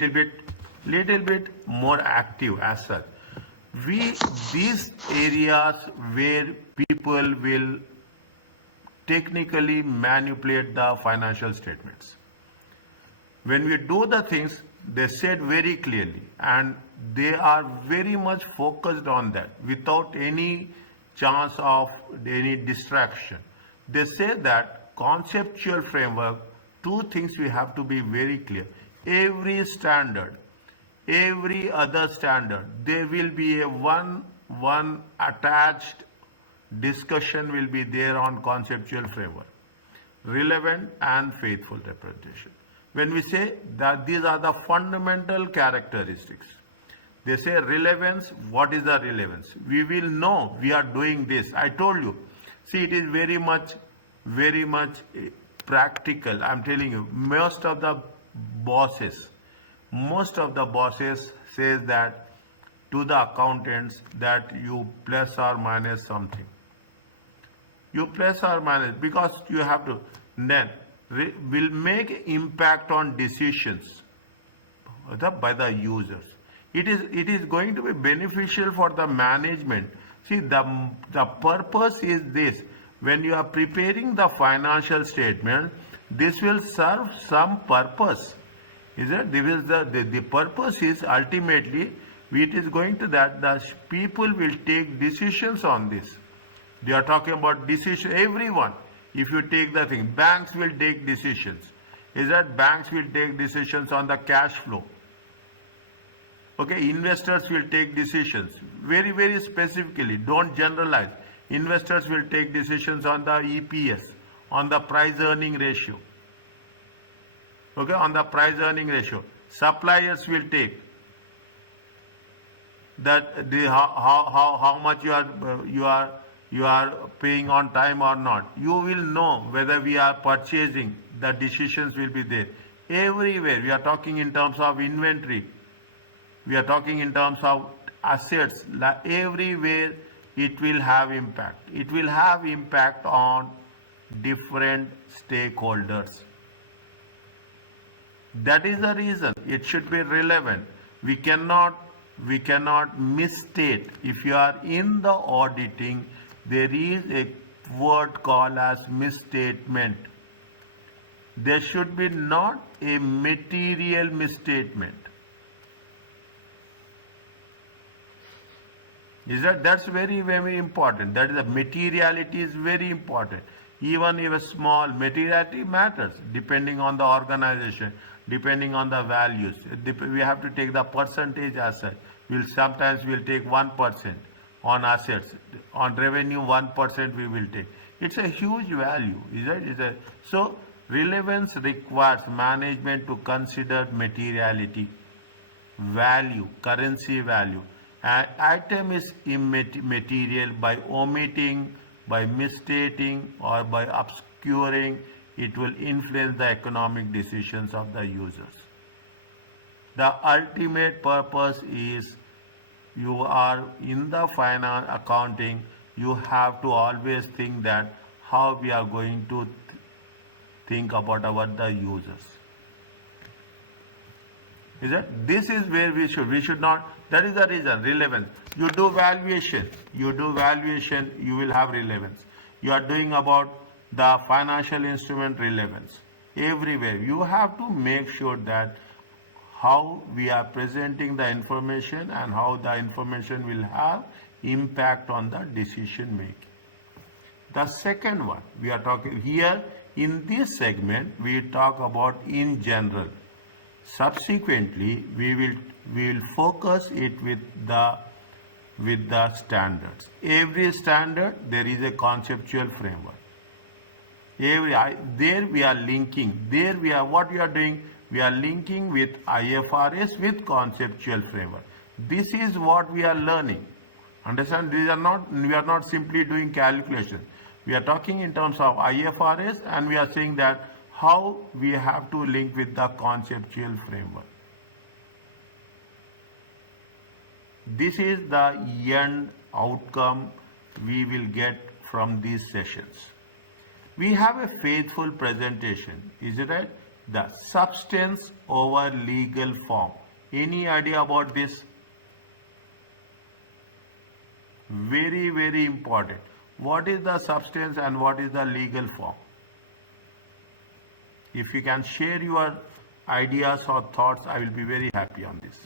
little bit more active as such. These areas where people will technically manipulate the financial statements. When we do the things, they said very clearly, and they are very much focused on that without any chance of any distraction. They say that conceptual framework, two things we have to be very clear. Every standard, every other standard, there will be a one attached discussion will be there on conceptual framework, relevant and faithful representation. When we say that these are the fundamental characteristics, they say relevance. What is the relevance? We will know we are doing this. I told you. See, it is very much practical. I'm telling you, most of the bosses says that to the accountants that you plus or minus something. You plus or minus because you have to, then will make impact on decisions by the users. It is going to be beneficial for the management. See, the purpose is this. When you are preparing the financial statement, this will serve some purpose. Is it? The purpose is ultimately, it is going to that the people will take decisions on this. They are talking about decision, everyone. If you take the thing, banks will take decisions. Is that banks will take decisions on the cash flow. Okay, investors will take decisions. Very specifically, don't generalize. Investors will take decisions on the EPS, on the price earning ratio. Okay, on the price earning ratio. Suppliers will take that how much you are paying on time or not. You will know whether we are purchasing. The decisions will be there. Everywhere we are talking in terms of inventory. We are talking in terms of assets. Everywhere it will have impact. It will have impact on different stakeholders. That is the reason it should be relevant. We cannot misstate. If you are in the auditing, there is a word called as misstatement. There should be not a material misstatement. That's very important. That is, the materiality is very important. Even if a small materiality matters, depending on the organization, depending on the values. We have to take the percentage as such. Sometimes we'll take 1% on assets. On revenue, 1% we will take. It's a huge value. So relevance requires management to consider materiality, value, currency value. An item is immaterial by omitting, by misstating, or by obscuring. It will influence the economic decisions of the users. The ultimate purpose is, you are in the finance accounting, you have to always think that how we are going to think about the users. This is where we should not. That is the reason. Relevance. You do valuation, you will have relevance. You are doing about the financial instrument, relevance. Everywhere you have to make sure that how we are presenting the information and how the information will have impact on the decision making. The second one we are talking here in this segment, we talk about in general. Subsequently, we will focus it with the standards. Every standard, there is a conceptual framework. There we are linking. What we are doing, we are linking with IFRS with conceptual framework. This is what we are learning. Understand? We are not simply doing calculation. We are talking in terms of IFRS, and we are saying that how we have to link with the conceptual framework. This is the end outcome we will get from these sessions. We have a faithful presentation, is it right? The substance over legal form. Any idea about this? Very, very important. What is the substance and what is the legal form? If you can share your ideas or thoughts, I will be very happy on this.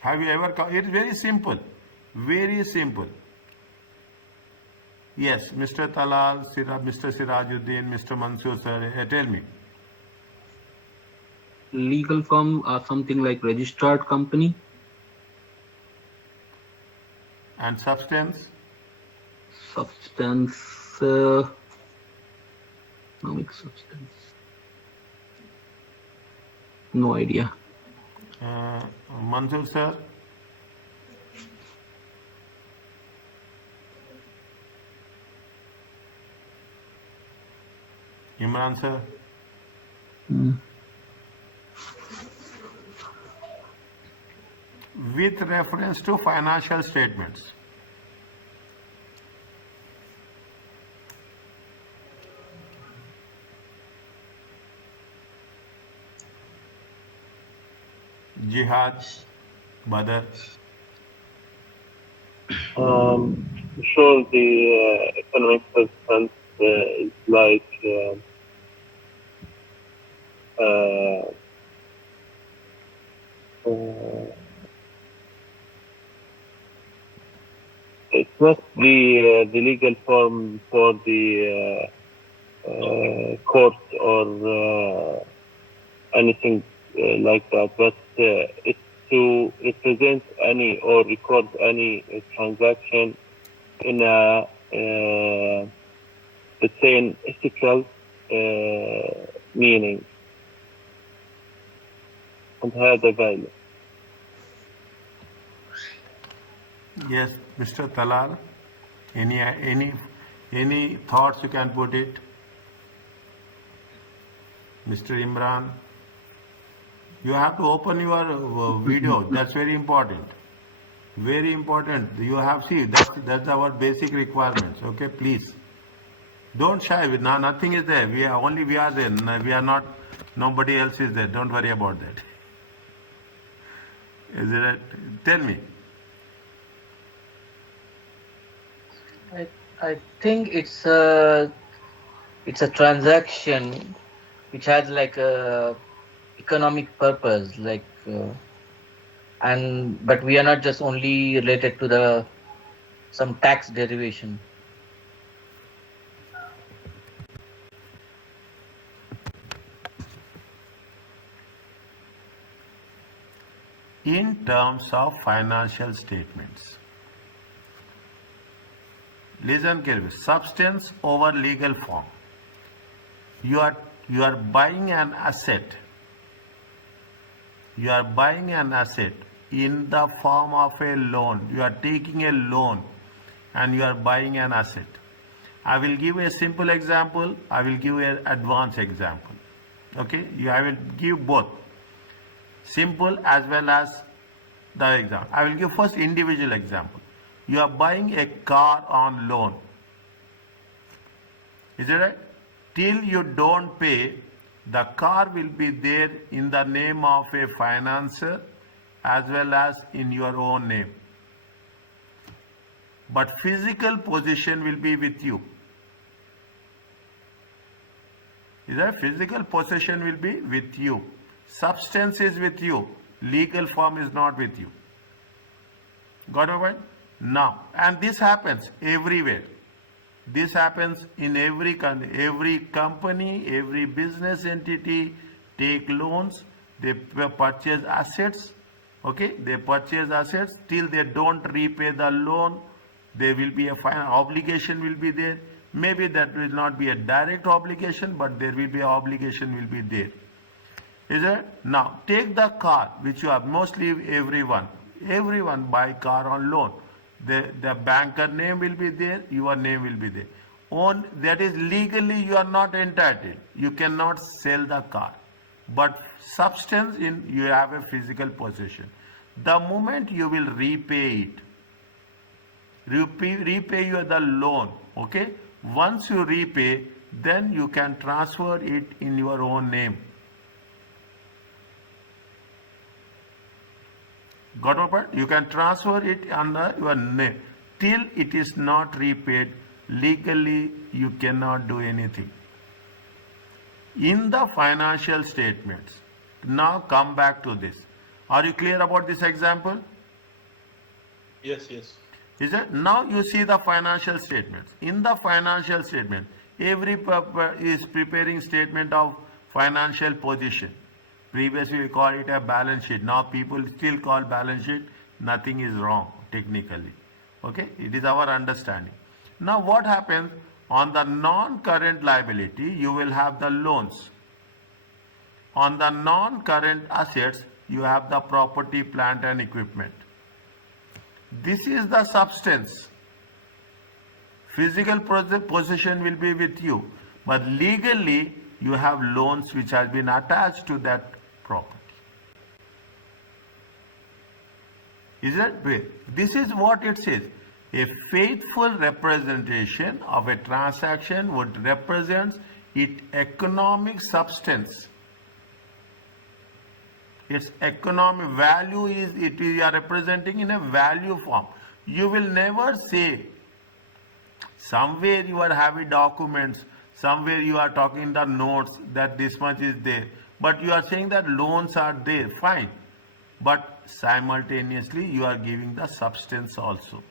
Have you ever come? It's very simple. Very simple. Yes, Mr. Talal, Mr. Sirajuddin, Mr. Mansoor sir, tell me. Legal firm are something like registered company. And substance? Substance, economic substance. No idea. Mansoor sir? Imran sir? With reference to financial statements. Jihad, Badr. Sure, the economic substance is like it's not the legal form for the court or anything like that, but it's to represent any or record any transaction in a let's say an ethical meaning and have the value. Yes, Mr. Talal. Any thoughts you can put it? Mr. Imran. You have to open your video. That's very important. Very important. You have that's our basic requirements. Okay, please. Don't shy. Nothing is there. We are there. We are not. Nobody else is there. Don't worry about that. Is it? Tell me. I think it's a transaction which has like a economic purpose, like but we are not just only related to some tax derivation. In terms of financial statements. Listen carefully. Substance over legal form. You are buying an asset. You are buying an asset in the form of a loan. You are taking a loan and you are buying an asset. I will give a simple example. I will give an advanced example. Okay? I will give both. Simple as well as the example. I will give first individual example. You are buying a car on loan. Is it right? Till you don't pay, the car will be there in the name of a financer as well as in your own name. But physical possession will be with you. Is that physical possession will be with you. Substance is with you. Legal form is not with you. Got it right? Now, and this happens everywhere. This happens in every company, every business entity take loans, they purchase assets, okay? They purchase assets till they don't repay the loan, there will be a obligation will be there. Maybe that will not be a direct obligation, but there will be an obligation will be there. Is it? Now, take the car, which you have mostly everyone buy car on loan. The banker name will be there, your name will be there. That is legally you are not entitled. You cannot sell the car. But substance you have a physical possession. The moment you will repay it, repay you the loan. Okay, once you repay, then you can transfer it in your own name. Got my point? You can transfer it under your name. Till it is not repaid, legally you cannot do anything. In the financial statements, now come back to this. Are you clear about this example? Yes, yes. Is it? Now you see the financial statements. In the financial statement, every is preparing statement of financial position. Previously we call it a balance sheet. Now people still call balance sheet. Nothing is wrong technically. Okay, it is our understanding. Now what happens on the non-current liability? You will have the loans. On the non-current assets, you have the property, plant and equipment. This is the substance. Physical possession will be with you, but legally you have loans which has been attached to that property. Is that way? This is what it says. A faithful representation of a transaction would represent its economic substance. Its economic value is, you are representing in a value form. You will never say, somewhere you are having documents, somewhere you are talking the notes that this much is there, but you are saying that loans are there, fine. But simultaneously you are giving the substance also.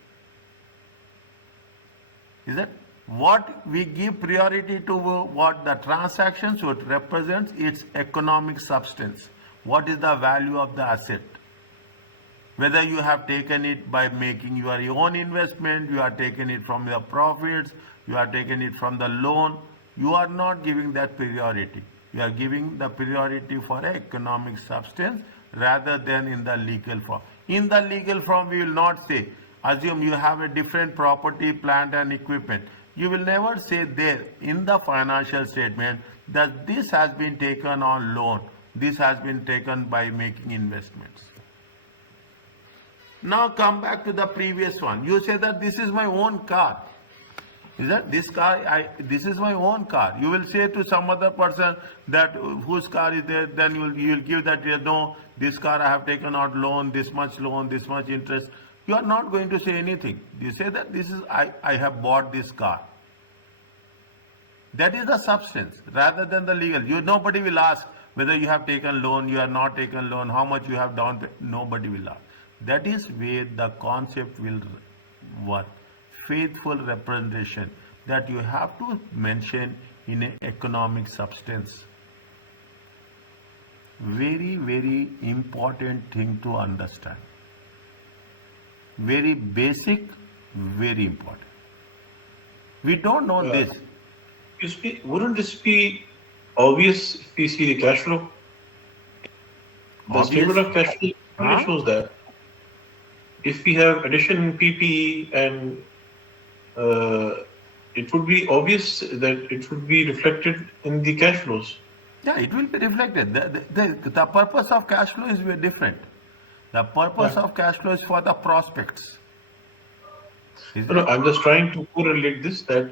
Is that what we give priority to? What the transactions would represent its economic substance. What is the value of the asset? Whether you have taken it by making your own investment, you are taking it from your profits, you are taking it from the loan, you are not giving that priority. You are giving the priority for economic substance rather than in the legal form. In the legal form, we will not say, assume you have a different property, plant and equipment. You will never say there in the financial statement that this has been taken on loan. This has been taken by making investments. Now come back to the previous one. You say that this is my own car. Is that this car? This is my own car. You will say to some other person that whose car is there. Then you will give that, no, this car I have taken out loan, this much interest. You are not going to say anything. You say that this is I have bought this car. That is the substance rather than the legal. Nobody will ask whether you have taken loan, you have not taken loan, how much you have down payment. Nobody will ask. That is where the concept will work. Faithful representation that you have to mention in an economic substance. Very, very important thing to understand. Very basic, very important. We don't know this. Excuse me, wouldn't this be obvious if we see the cash flow? The statement of cash flow clearly shows that. If we have addition in PPE and it would be obvious that it would be reflected in the cash flows. Yeah, it will be reflected. The purpose of cash flow is very different. The purpose of cash flow is for the prospects. No, I'm just trying to correlate this that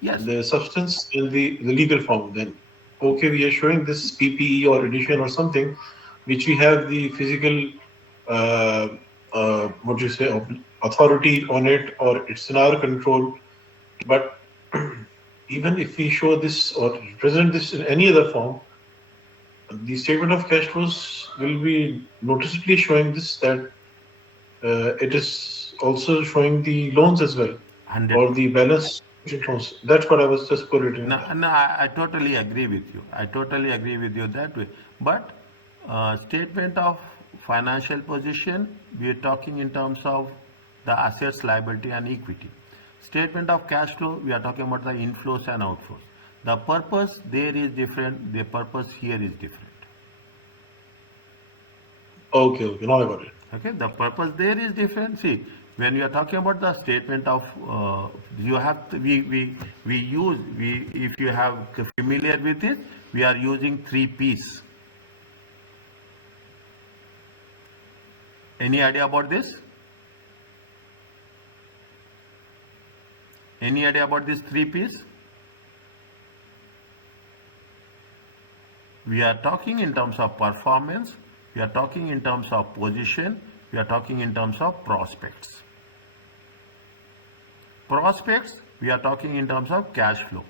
yes, the substance in the legal form. Then, okay, we are showing this PPE or addition or something, which we have the physical, what do you say, authority on it, or it's in our control. But even if we show this or represent this in any other form, the statement of cash flows will be noticeably showing this that it is also showing the loans as well, 100%. or the balance loans. That's what I was just correlating. No, I totally agree with you. I totally agree with you that way. But statement of financial position, we are talking in terms of the assets, liability and equity. Statement of cash flow, we are talking about the inflows and outflows. The purpose there is different, the purpose here is different. Okay, now I got it. Okay, the purpose there is different. See, when we are talking about the statement of, you have to, if you have familiar with it, we are using 3 P's. Any idea about this? Any idea about these 3 P's? We are talking in terms of performance, we are talking in terms of position, we are talking in terms of prospects. Prospects, we are talking in terms of cash flow.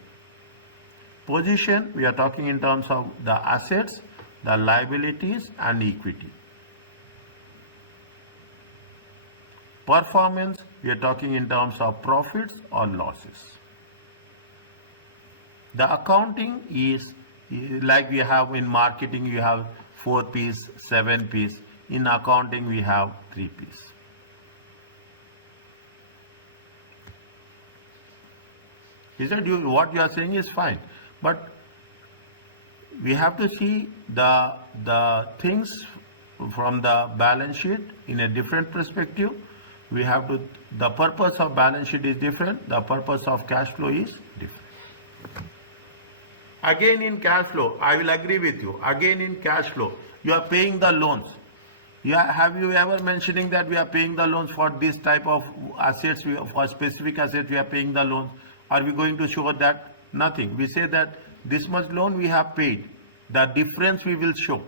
Position, we are talking in terms of the assets, the liabilities and equity. Performance, we are talking in terms of profits or losses. The accounting is like we have in marketing, you have 4 P's, 7 P's. In accounting, we have 3 P's. Is that what you are saying is fine, but we have to see the things from the balance sheet in a different perspective. We have to, the purpose of balance sheet is different, the purpose of cash flow is different. Again in cash flow, I will agree with you. Again in cash flow, you are paying the loans. Have you ever mentioning that we are paying the loans for this type of assets, for specific assets we are paying the loans? Are we going to show that? Nothing. We say that this much loan we have paid. The difference we will show.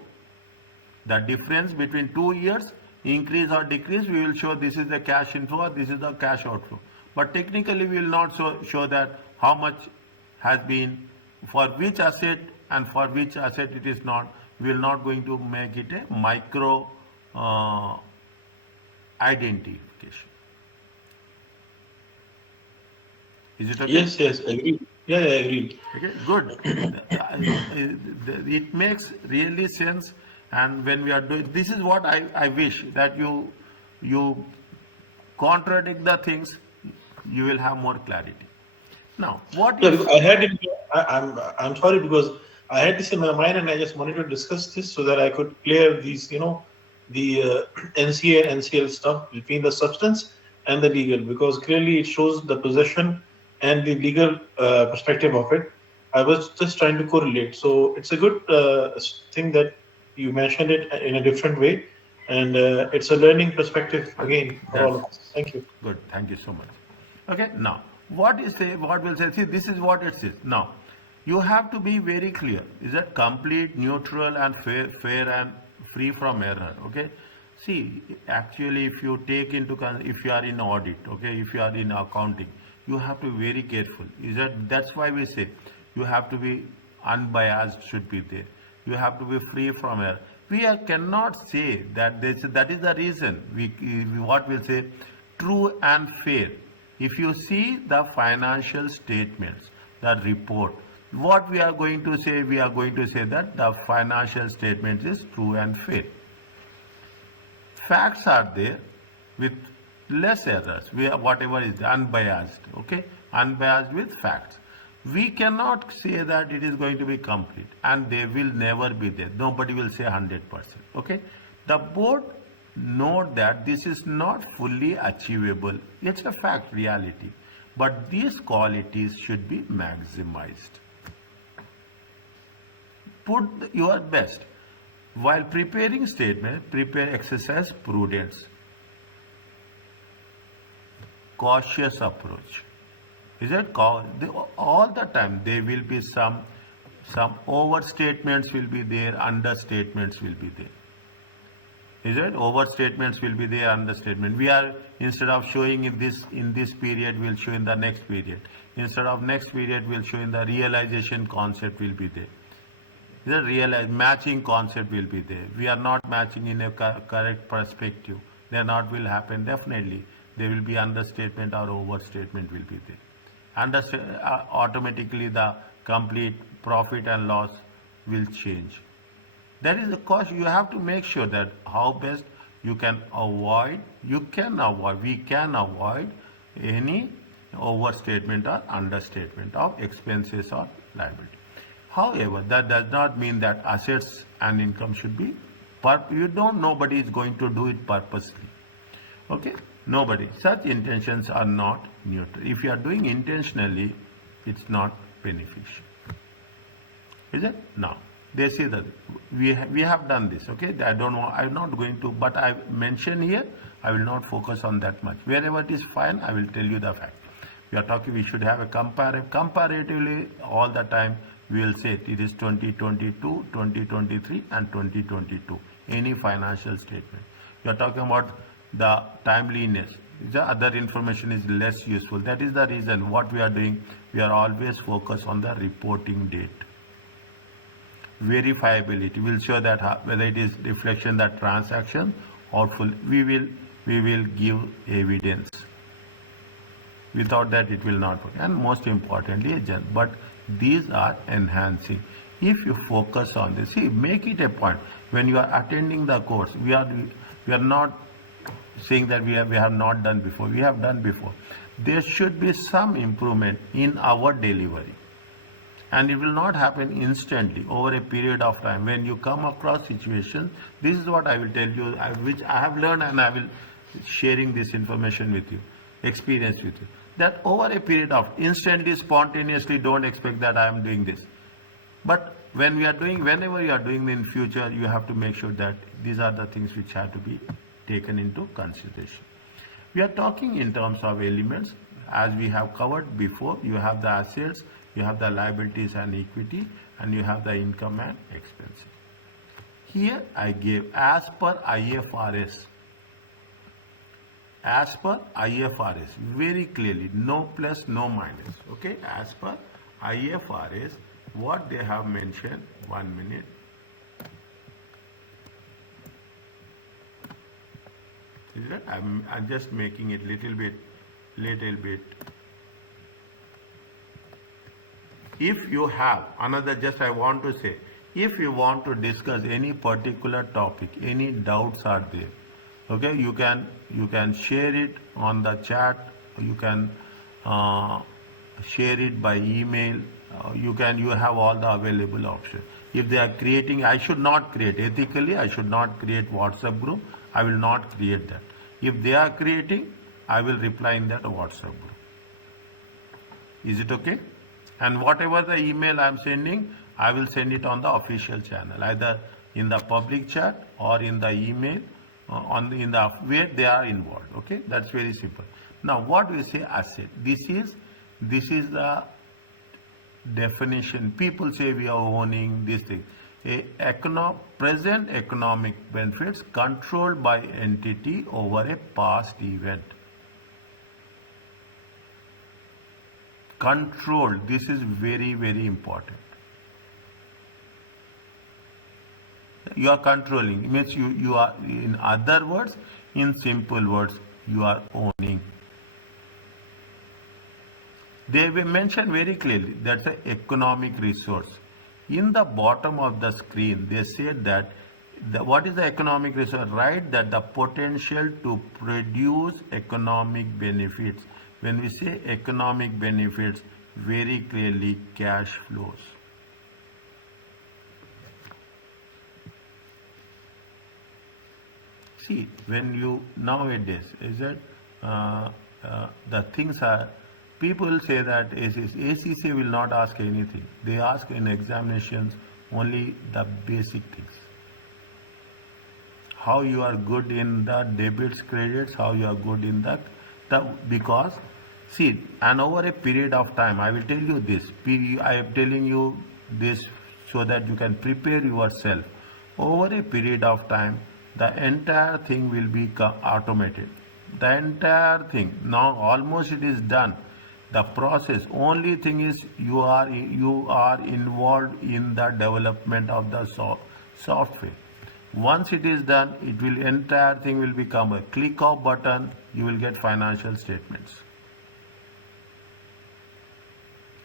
The difference between 2 years, increase or decrease, we will show this is the cash inflow or this is the cash outflow. But technically we will not show that how much has been, for which asset and for which asset it is not. We will not going to make it a micro identification. Is it okay? Yes, agree. Yeah, agree. Okay, good. It makes really sense, and when we are doing, this is what I wish that you contradict the things, you will have more clarity. Now, what Yeah, is... because I had it. I'm sorry because I had this in my mind and I just wanted to discuss this so that I could clear these, the NCA and NCL stuff between the substance and the legal, because clearly it shows the possession and the legal perspective of it. I was just trying to correlate. So it's a good thing that you mentioned it in a different way, and it's a learning perspective again for all of us. Thank you. Good, thank you so much. Okay, now what we'll say, see, this is what it says. Now you have to be very clear. Is that complete, neutral and fair and free from error? Okay, see, actually if you take into, if you are in audit, okay, if you are in accounting, you have to be very careful. That's why we say you have to be unbiased, should be there. You have to be free from error. We cannot say that that is the reason what we'll say true and fair. If you see the financial statements, the report, what we are going to say, we are going to say that the financial statement is true and fair. Facts are there with less errors, whatever is unbiased, okay, unbiased with facts. We cannot say that it is going to be complete, and they will never be there. Nobody will say 100%, okay. The board note that this is not fully achievable. It's a fact, reality, but these qualities should be maximized. Put your best. While preparing statement, prepare exercise prudence, cautious approach. Is it all the time there will be some overstatements will be there, understatements will be there. Is it? Overstatements will be there, understatement. We are, instead of showing in this period, we'll show in the next period. Instead of next period, we'll show in the realization concept will be there. The matching concept will be there. We are not matching in a correct perspective. Then not will happen. Definitely, there will be understatement or overstatement will be there. Automatically the complete profit and loss will change. That is the cost. You have to make sure that how best we can avoid any overstatement or understatement of expenses or liability. However, that does not mean that assets and income should be, nobody is going to do it purposely. Okay, nobody. Such intentions are not neutral. If you are doing intentionally, it's not beneficial. Is it? Now, they say that we have done this. Okay, I'm not going to, but I mention here, I will not focus on that much. Wherever it is fine, I will tell you the fact. We are talking, we should have a comparatively all the time. We will say it is 2022, 2023 and 2022. Any financial statement. You are talking about the timeliness. The other information is less useful. That is the reason what we are doing. We are always focused on the reporting date. Verifiability will show that whether it is reflection that transaction or full. We will give evidence. Without that, it will not work. And most importantly, but these are enhancing. If you focus on this, see, make it a point. When you are attending the course, we are not saying that we have not done before. We have done before. There should be some improvement in our delivery. And it will not happen instantly over a period of time. When you come across situations, this is what I will tell you, which I have learned, and I will sharing this information with you, experience with you. That over a period of instantly, spontaneously, don't expect that I am doing this. But whenever you are doing in future, you have to make sure that these are the things which have to be taken into consideration. We are talking in terms of elements. As we have covered before, you have the assets, you have the liabilities and equity, and you have the income and expenses. Here I gave as per IFRS. As per IFRS, very clearly, no plus, no minus. Okay, as per IFRS, what they have mentioned, 1 minute. Is it? I'm just making it little bit. If you have another, just I want to say, if you want to discuss any particular topic, any doubts are there, okay, you can share it on the chat, you can share it by email, you have all the available options. If they are creating, I should not create, ethically I should not create WhatsApp group, I will not create that. If they are creating, I will reply in that WhatsApp group. Is it okay? And whatever the email I am sending, I will send it on the official channel, either in the public chat or in the email, in the where they are involved. Okay, that's very simple. Now, what we say asset? This is the definition. People say we are owning this thing. Present economic benefits controlled by entity over a past event. Controlled. This is very, very important. You are controlling. It means you are, in other words, in simple words, you are owning. They will mention very clearly that's an economic resource. In the bottom of the screen, they said that what is the economic resource? Right, that the potential to produce economic benefits. When we say economic benefits, very clearly cash flows. See, when you nowadays, is it the things are, people say that ACC will not ask anything. They ask in examinations only the basic things. How you are good in the debits, credits, how you are good in the because see, and over a period of time, I will tell you this. I am telling you this so that you can prepare yourself. Over a period of time, the entire thing will be automated. The entire thing, now almost it is done. The process, only thing is you are involved in the development of the software. Once it is done, entire thing will become a click of button, you will get financial statements.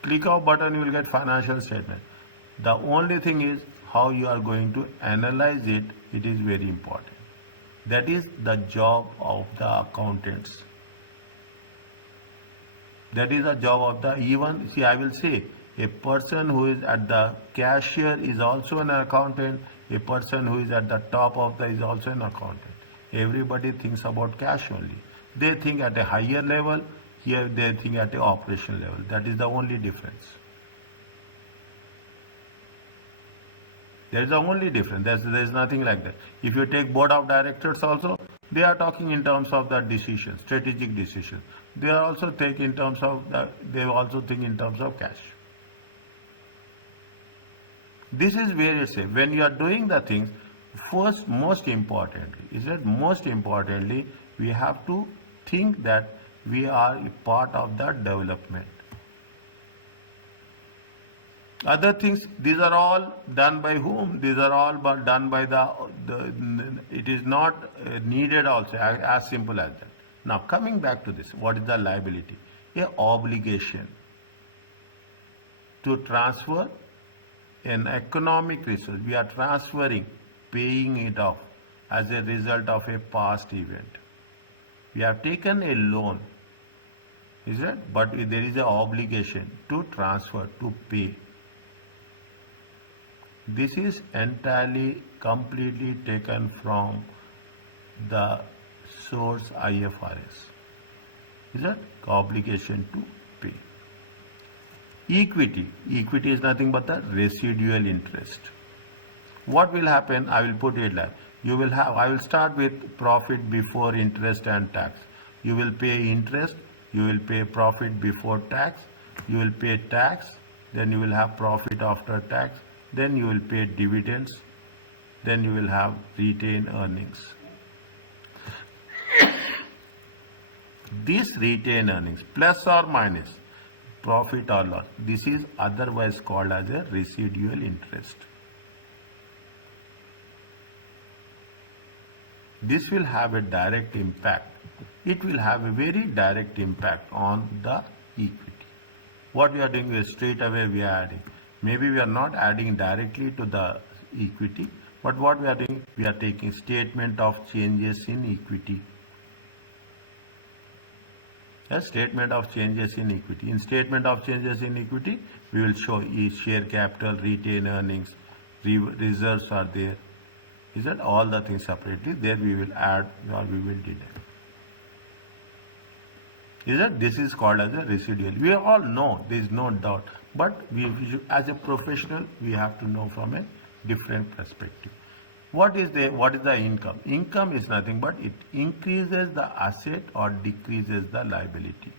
Click of button, you will get financial statement. The only thing is how you are going to analyze it, it is very important. That is the job of the accountants. That is the job of the, even, see, I will say, a person who is at the cashier is also an accountant. A person who is at the top of the is also an accountant. Everybody thinks about cash only. They think at a higher level, here they think at a operational level. That is the only difference. There is the only difference. There is nothing like that. If you take board of directors also, They are talking in terms of the decision, strategic decision. They are also think in terms of they also think in terms of cash. This is where you say when you are doing the things, first most importantly, we have to think that we are a part of the development. Other things, these are all done by whom? These are all done by it is not needed also, as simple as that. Now coming back to this, what is the liability? A obligation to transfer an economic resource. We are transferring, paying it off as a result of a past event. We have taken a loan, is it? But there is an obligation to transfer, to pay. This is entirely, completely taken from the source IFRS. Is that obligation to pay? Equity. Equity is nothing but the residual interest. What will happen? I will put it like you will have. I will start with profit before interest and tax. You will pay interest. You will pay profit before tax. You will pay tax. Then you will have profit after tax. Then you will pay dividends. Then you will have retained earnings. This retained earnings, plus or minus, profit or loss, this is otherwise called as a residual interest. This will have a direct impact. It will have a very direct impact on the equity. What we are doing is straight away we are adding. Maybe we are not adding directly to the equity, but what we are doing, we are taking statement of changes in equity. A statement of changes in equity. In statement of changes in equity, we will show share capital, retained earnings, reserves are there. Is that all the things separately? There we will add or we will deduct. Is that this is called as a residual? We all know, there is no doubt. But as a professional, we have to know from a different perspective. What is the income? Income is nothing but it increases the asset or decreases the liability.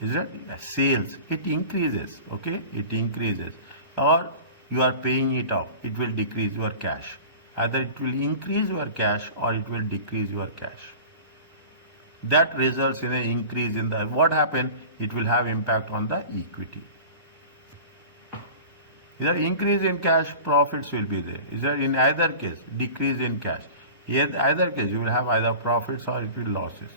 Is that sales? It increases, okay? It increases. Or you are paying it off, it will decrease your cash. Either it will increase your cash or it will decrease your cash. That results in an increase in the, what happened? It will have impact on the equity. Either increase in cash, profits will be there. Is there in either case, decrease in cash. In either case, you will have either profits or it will losses.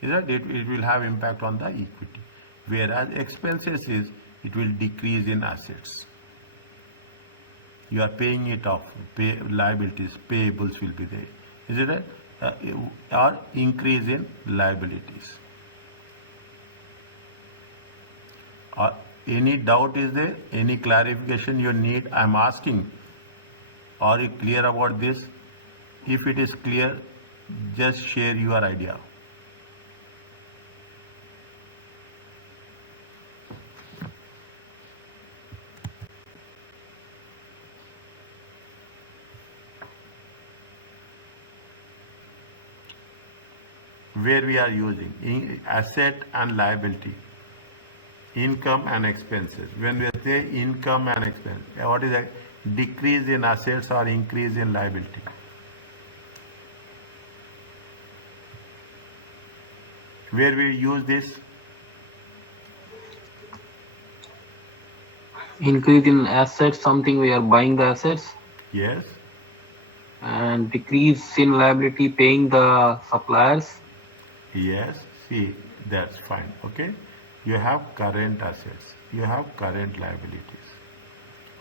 Is that it will have impact on the equity. Whereas expenses is, it will decrease in assets. You are paying it off, liabilities, payables will be there. Is it or increase in liabilities? Any doubt is there? Any clarification you need? I am asking. Are you clear about this? If it is clear, just share your idea. Where we are using asset and liability, income and expenses. When we say income and expense, what is a decrease in assets or increase in liability? Where we use this? Increase in assets, something we are buying the assets. Yes. And decrease in liability, paying the suppliers. Yes. See, that's fine. Okay. You have current assets. You have current liabilities.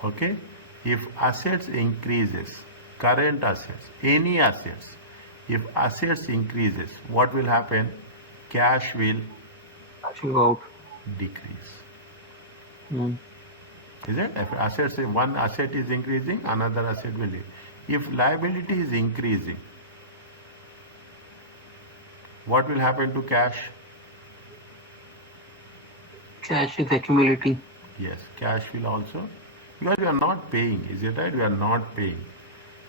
Okay. If assets increases, current assets, any assets, if assets increases, what will happen? Cash will Go out. decrease. Mm. Is it? If assets, one asset is increasing, another asset will decrease. If liability is increasing, what will happen to cash? Cash is accumulating. Yes, cash will also, because we are not paying, is it right? We are not paying.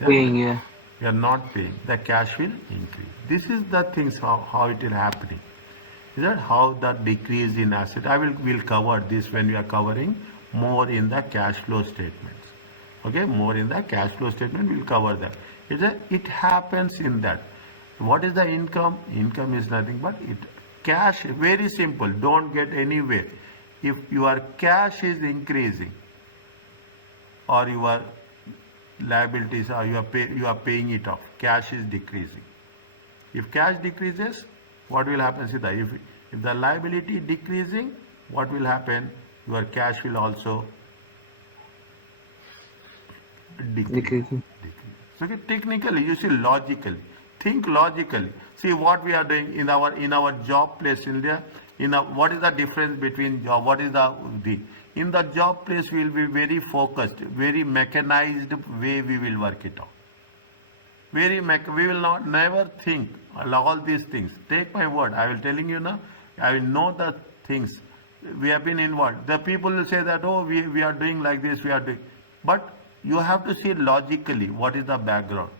Paying, yeah. we are not paying, the cash will increase. This is the things how it will happening. Is that how the decrease in asset? We'll cover this when we are covering more in the cash flow statements. Okay, more in the cash flow statement we'll cover that. It happens in that. What is the income? Income is nothing but cash. Very simple. Don't get anywhere. If your cash is increasing, or your liabilities, or you are paying it off, cash is decreasing. If cash decreases, what will happen? See that if the liability decreasing, what will happen? Your cash will also decrease. So technically, you see, logically, think logically. See what we are doing in our job place in there. What is the difference between job? What is the in the job place? We will be very focused, very mechanized way we will work it out. We will not never think all these things. Take my word. I will telling you now. I will know the things. We have been involved. The people will say that, oh, we are doing like this, we are doing. But you have to see logically what is the background.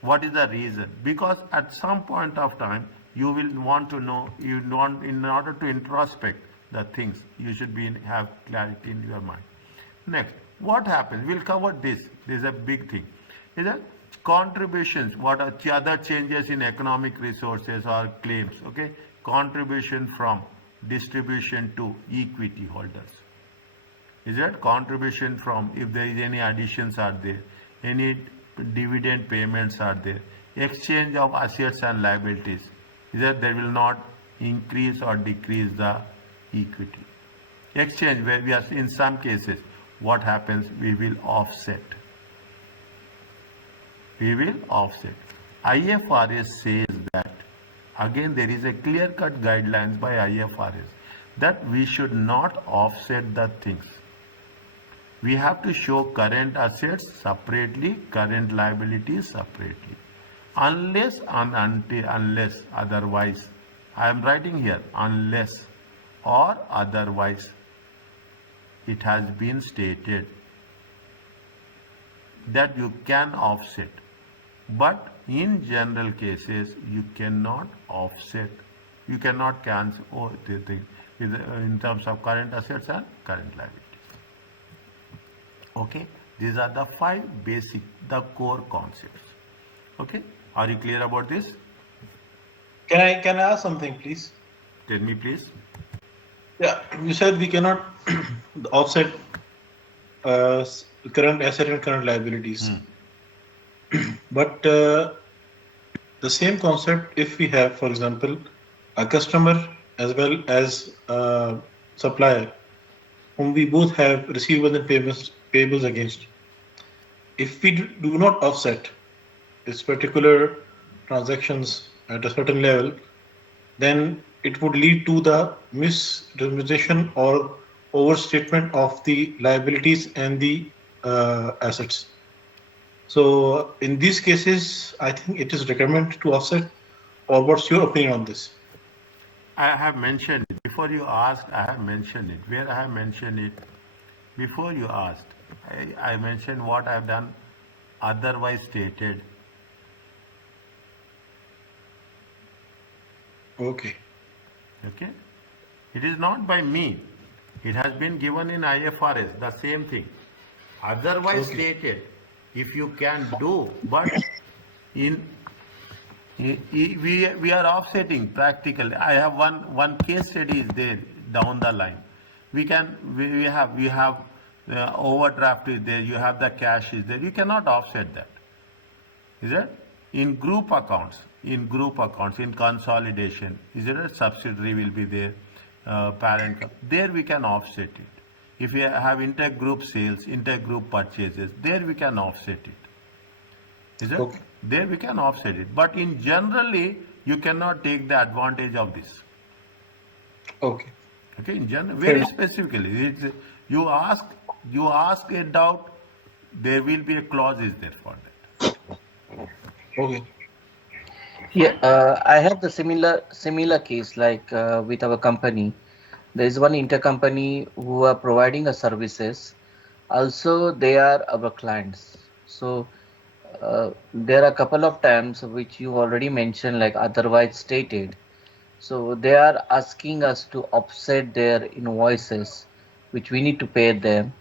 What is the reason? Because at some point of time, you will want to know, in order to introspect the things, you should have clarity in your mind. Next, what happens? We'll cover this. This is a big thing. Is that contributions? What are other changes in economic resources or claims? Okay, contribution from distribution to equity holders. Is that contribution from, if there is any additions are there, any dividend payments are there, exchange of assets and liabilities, is that they will not increase or decrease the equity. Exchange, where we are in some cases, what happens? We will offset. We will offset. IFRS says that, again there is a clear-cut guidelines by IFRS that we should not offset the things. We have to show current assets separately, current liabilities separately. Unless and until, unless otherwise, I am writing here, unless or otherwise it has been stated that you can offset. But in general cases, you cannot offset. You cannot cancel in terms of current assets and current liabilities. Okay, these are the 5 basic, the core concepts. Okay, are you clear about this? Can I ask something, please? Tell me, please. Yeah, you said we cannot offset current asset and current liabilities. But the same concept, if we have, for example, a customer as well as a supplier, whom we both have receivables and payables against. If we do not offset this particular transactions at a certain level, then it would lead to the misrepresentation or overstatement of the liabilities and the assets. So in these cases, I think it is recommended to offset. Or what's your opinion on this? I have mentioned it. Before you asked, I have mentioned it. Where I have mentioned it? Before you asked, I mentioned what I have done otherwise stated. Okay. Okay. It is not by me. It has been given in IFRS, the same thing. Otherwise stated, if you can do, but we are offsetting practically. I have one case study is there down the line. We have overdraft is there. You have the cash is there. You cannot offset that. Is it? In group accounts, in consolidation, is it a subsidiary will be there, parent? There we can offset it. If we have intergroup sales, intergroup purchases, there we can offset it. Is it? Okay. There we can offset it. But in generally, you cannot take the advantage of this. Okay. Okay, in general, very specifically, you ask a doubt, there will be a clause is there for that. Okay. Yeah, I have the similar case like with our company. There is one intercompany who are providing us services. Also, they are our clients. So there are a couple of terms which you already mentioned, like otherwise stated. So they are asking us to offset their invoices, which we need to pay them.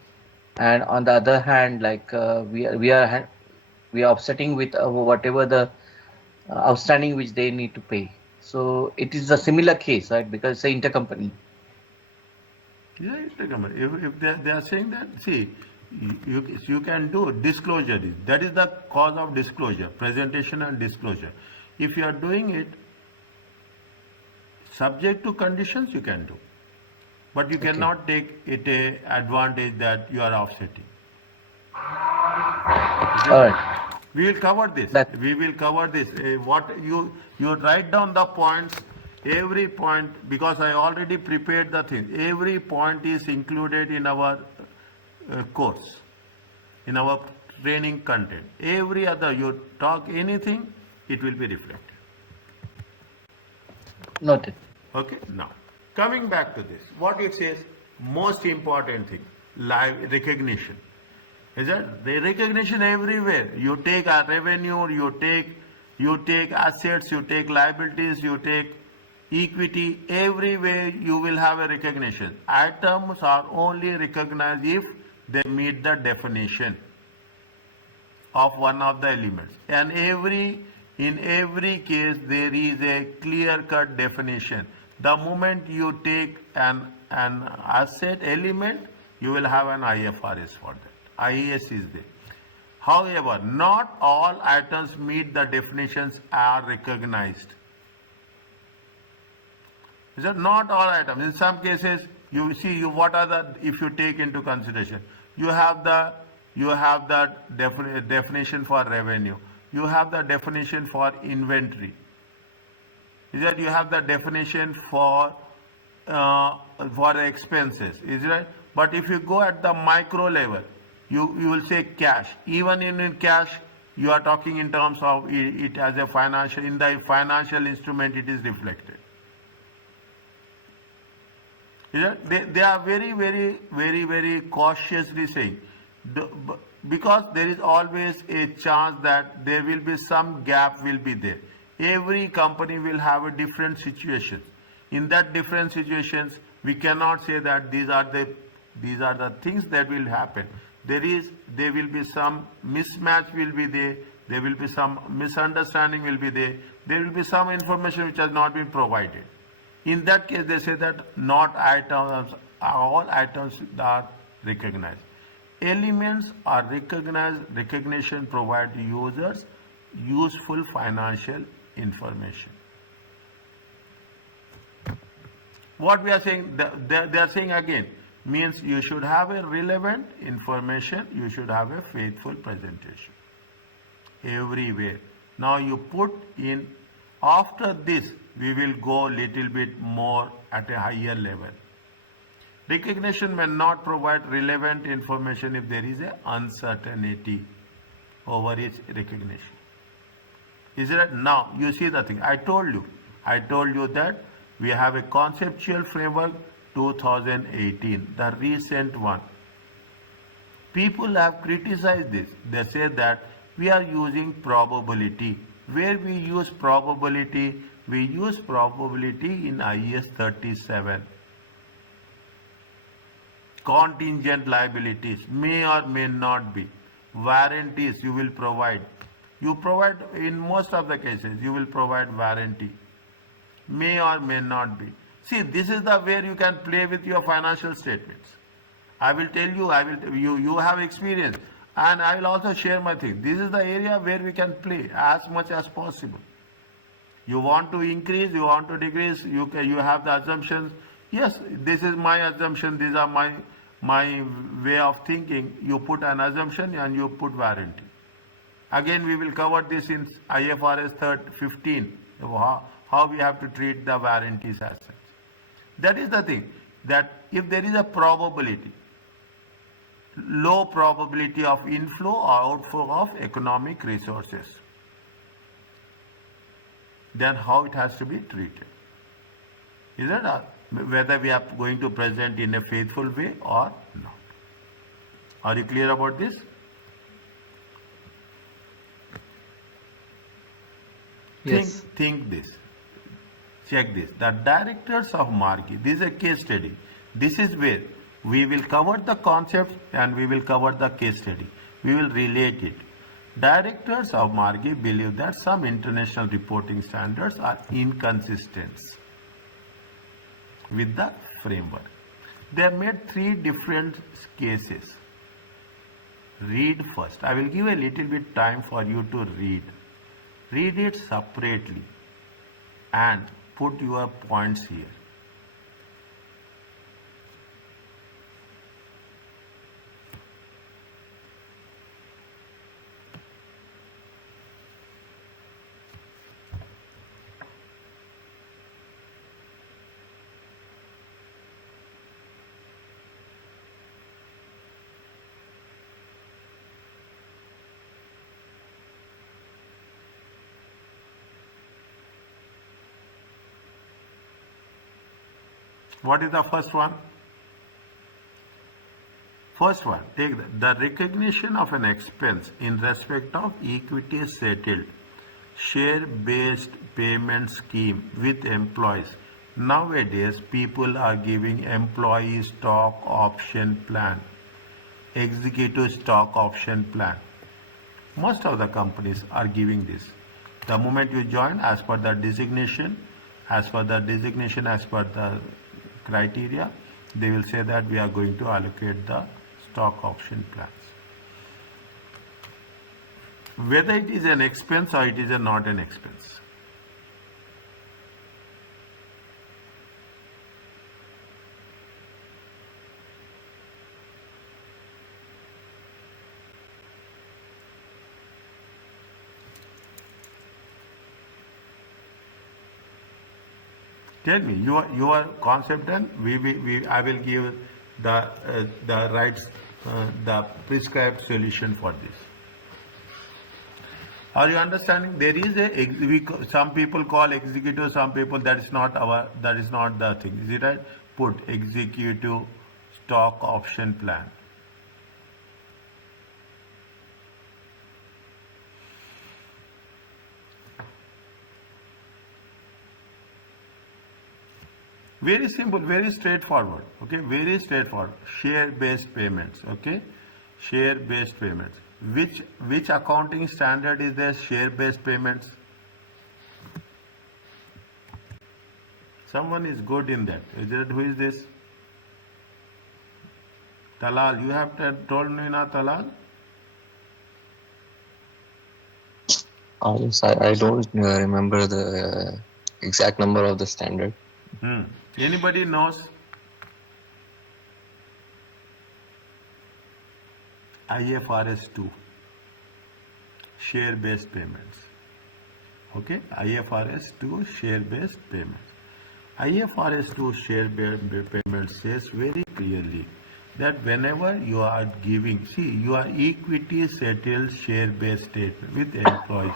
And on the other hand, like we are offsetting with whatever the outstanding which they need to pay. So it is a similar case, right? Because it's an intercompany. Yeah, if they are saying that, see, you can do disclosure. That is the cause of disclosure, presentation and disclosure. If you are doing it subject to conditions, you can do. But you Okay. cannot take it a advantage that you are offsetting. All right. We will cover this. That We will cover this. What you write down the points, every point, because I already prepared the thing. Every point is included in our course, in our training content. Every other you talk anything, it will be reflected. noted. Okay. Now, coming back to this, what it says, most important thing, live recognition. Is that the recognition everywhere? You take a revenue, you take assets, you take liabilities, you take equity. Everywhere you will have a recognition. Items are only recognized if they meet the definition of one of the elements. And in every case there is a clear-cut definition. The moment you take an asset element, you will have an IFRS for that. IAS is there. However, not all items meet the definitions are recognized. Is that not all items? In some cases, you see what are the, if you take into consideration, you have the definition for revenue. You have the definition for inventory. Is that you have the definition for expenses. Is it right? But if you go at the micro level, you will say cash. Even in cash, you are talking in terms of it as a financial, in the financial instrument it is reflected. They are very cautiously saying, because there is always a chance that there will be some gap will be there. Every company will have a different situation. In that different situations, we cannot say that these are the things that will happen. There will be some mismatch will be there. There will be some misunderstanding will be there. There will be some information which has not been provided. In that case, they say that not items, all items are recognized. Elements are recognized. Recognition provide users useful financial information. What we are saying, they are saying again, means you should have a relevant information, you should have a faithful presentation everywhere. Now you put in, after this we will go little bit more at a higher level. Recognition may not provide relevant information if there is a uncertainty over its recognition. Is it? Now you see the thing. I told you that we have a conceptual framework 2018, the recent one. People have criticized this. They say that we are using probability. Where we use probability in IAS 37. Contingent liabilities may or may not be. Warranties you will provide. You provide, in most of the cases, you will provide warranty. May or may not be. See, this is the where you can play with your financial statements. I will tell you, you have experience, and I will also share my thing. This is the area where we can play as much as possible. You want to increase, you want to decrease, you have the assumptions. Yes, this is my assumption, these are my way of thinking. You put an assumption and you put warranty. Again, we will cover this in IFRS 15, how we have to treat the warranties as such. That is the thing, that if there is a probability, low probability of inflow or outflow of economic resources, then how it has to be treated. Is it whether we are going to present in a faithful way or not? Are you clear about this? Yes. Think this. Check this. The directors of Margi. This is a case study. This is where we will cover the concept and we will cover the case study. We will relate it. Directors of Margi believe that some international reporting standards are inconsistent with the framework. They have made 3 different cases. Read first. I will give a little bit time for you to read. Read it separately and put your points here. What is the first one? First one, take the recognition of an expense in respect of equity settled share-based payment scheme with employees. Nowadays, people are giving employee stock option plan, executive stock option plan. Most of the companies are giving this. The moment you join, as per the designation, as per the criteria, they will say that we are going to allocate the stock option plans. Whether it is an expense or it is not an expense. Tell me your concept, and I will give the rights, the prescribed solution for this. Are you understanding? There is some people call executive, some people that is not the thing. Is it right? Put executive stock option plan. Very simple, very straightforward. Okay, very straightforward. Share-based payments. Okay, share-based payments. Which accounting standard is there? Share-based payments. Someone is good in that. Is it? Who is this? Talal. You have told me na, Talal. Yes, I don't remember the exact number of the standard. Anybody knows? IFRS 2, share-based payments. Okay, IFRS 2, share-based payments. IFRS 2 share-based payments says very clearly that whenever you are giving, you are equity settled share-based statement with employees,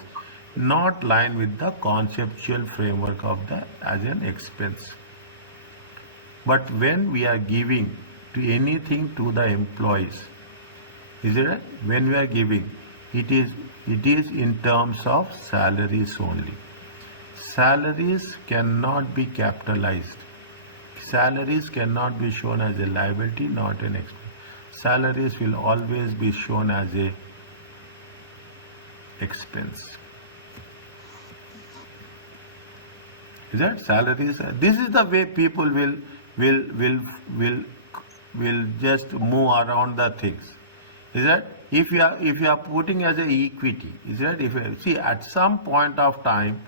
not line with the conceptual framework of as an expense. But when we are giving to anything to the employees, is it right? When we are giving, it is in terms of salaries only. Salaries cannot be capitalized. Salaries cannot be shown as a liability, not an expense. Salaries will always be shown as a expense. Is that salaries? This is the way people will just move around the things. Is that if you are putting as a equity, is that if you see at some point of time,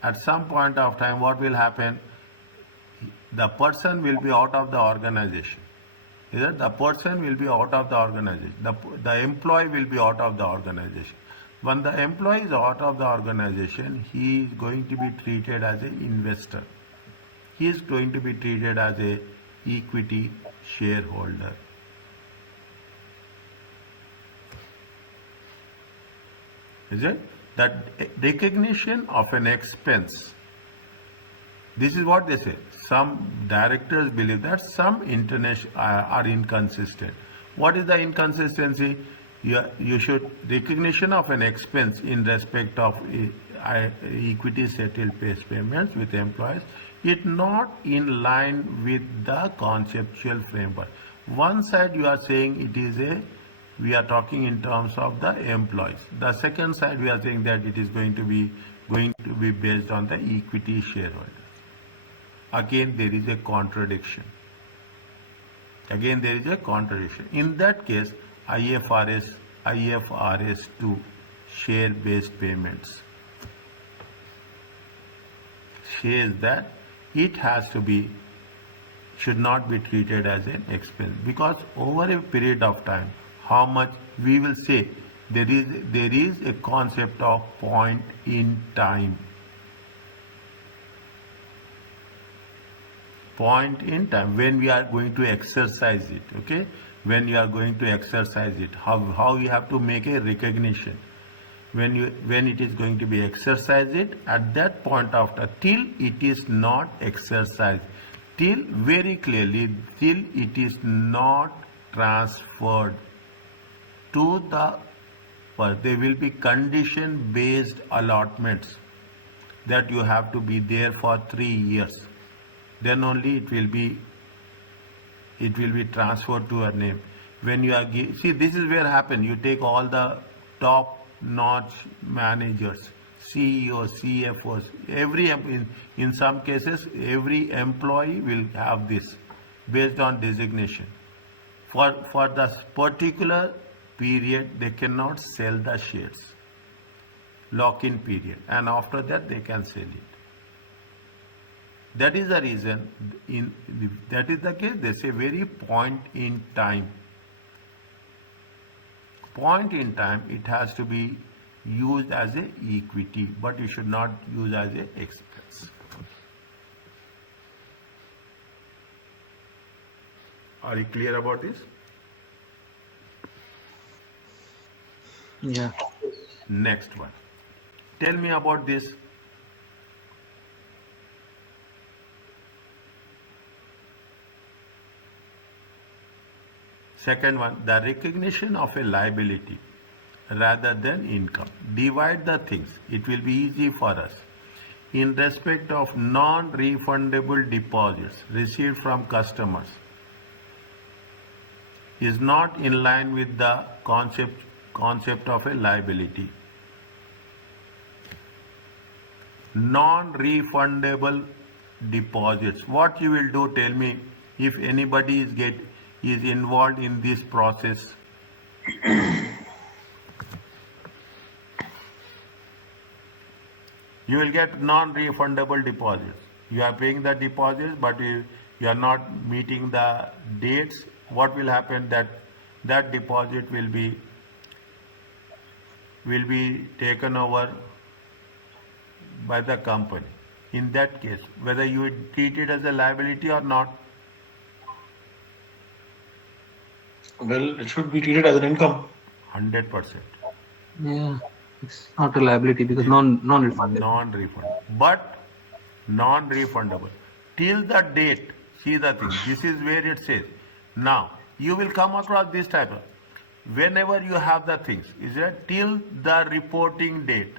what will happen? The person will be out of the organization. Is that the person will be out of the organization? The employee will be out of the organization. When the employee is out of the organization, he is going to be treated as an investor. He is going to be treated as a equity shareholder. Is it? That recognition of an expense. This is what they say. Some directors believe that some international are inconsistent. What is the inconsistency? You should recognition of an expense in respect of equity settled base payments with employees, it not in line with the conceptual framework. One side you are saying it is we are talking in terms of the employees. The second side we are saying that it is going to be based on the equity shareholders. Again there is a contradiction. In that case, IFRS 2 share based payments says that it should not be treated as an expense, because over a period of time, how much we will say there is a concept of point in time. Point in time when we are going to exercise it. Okay, when you are going to exercise it, how you have to make a recognition when it is going to be exercised it at that point of time, till it is not exercised, till very clearly till it is not transferred to there will be condition based allotments that you have to be there for 3 years, then only it will be transferred to a name. When you are see, this is where happen, you take all the top notch managers, CEOs, CFOs, in some cases every employee will have this based on designation. For the particular period they cannot sell the shares, lock-in period, and after that they can sell it. That is the reason, that is the case, they say very point in time. Point in time, it has to be used as a equity, but you should not use as a expense. Are you clear about this? Yeah. Next one. Tell me about this. Second one, the recognition of a liability rather than income. Divide the things. It will be easy for us. In respect of non-refundable deposits received from customers is not in line with the concept of a liability. Non-refundable deposits. What you will do, tell me, if anybody is involved in this process. You will get non-refundable deposits. You are paying the deposits, but you are not meeting the dates. What will happen? That deposit will be taken over by the company. In that case, whether you treat it as a liability or not, Well, it should be treated as an income. 100%. Yeah. It's not a liability because non-refundable. Non-refundable, but non-refundable till the date. See the thing, this is where it says. Now you will come across this type of, whenever you have the things, is it till the reporting date,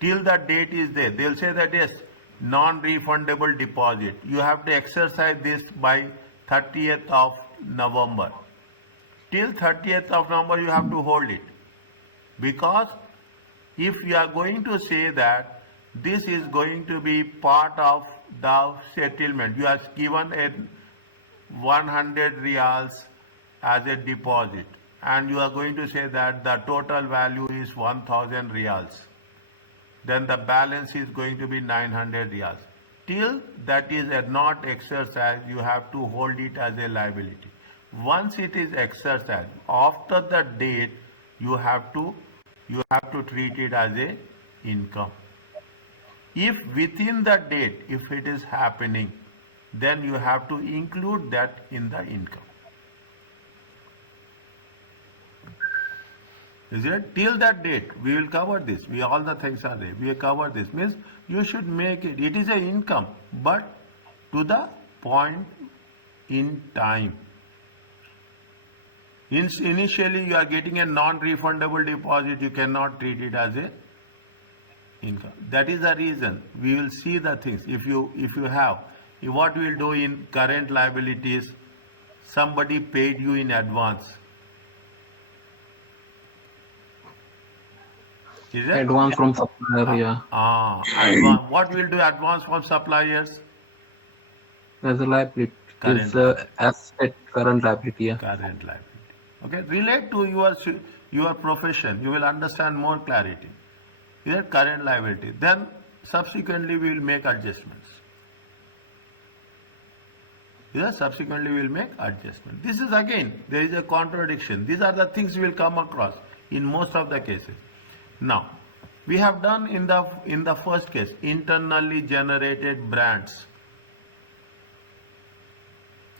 till the date is there, they'll say that yes, non-refundable deposit, you have to exercise this by 30th of November. Till 30th of November you have to hold it. Because if you are going to say that this is going to be part of the settlement, you are given a 100 riyals as a deposit, and you are going to say that the total value is 1000 riyals, then the balance is going to be 900 riyals. Till that is not exercised, you have to hold it as a liability. Once it is exercised, after the date, you have to treat it as a income. If within the date, if it is happening, then you have to include that in the income. Is it? Till that date, we will cover this. All the things are there. We will cover this. Means you should make it. It is an income, but to the point in time. Initially, you are getting a non-refundable deposit. You cannot treat it as a income. That is the reason we will see the things. If you have, what we will do in current liabilities, somebody paid you in advance. Is it? Advance from supplier, yeah. Advance. What will do advance from suppliers? As a liability. Current Is liability. asset, current liability, yeah. Current liability. Okay, relate to your profession. You will understand more clarity. Is that current liability? Then subsequently we will make adjustments. Subsequently we will make adjustments. This is again, there is a contradiction. These are the things we will come across in most of the cases. Now, we have done in the first case, internally generated brands.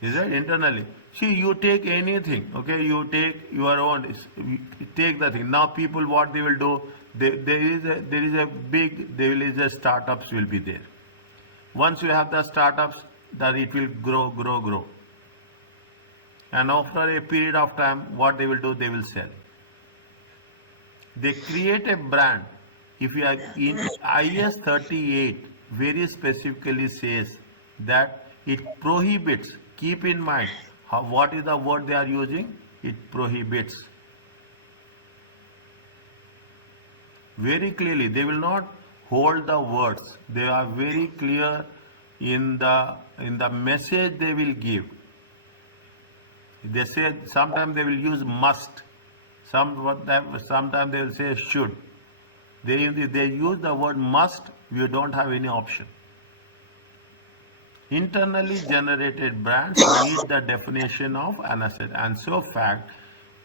Is it internally? See, you take anything, okay? You take your own, take the thing. Now people, what they will do, there is a startups will be there. Once you have the startups, that it will grow. And after a period of time, what they will do, they will sell. They create a brand. If you are in IS 38, very specifically says that it prohibits, keep in mind, what is the word they are using? It prohibits. Very clearly, they will not hold the words. They are very clear in the message they will give. They say sometimes they will use must. Sometimes they will say should. If they use the word must, you don't have any option. Internally generated brands meet the definition of an asset, and so fact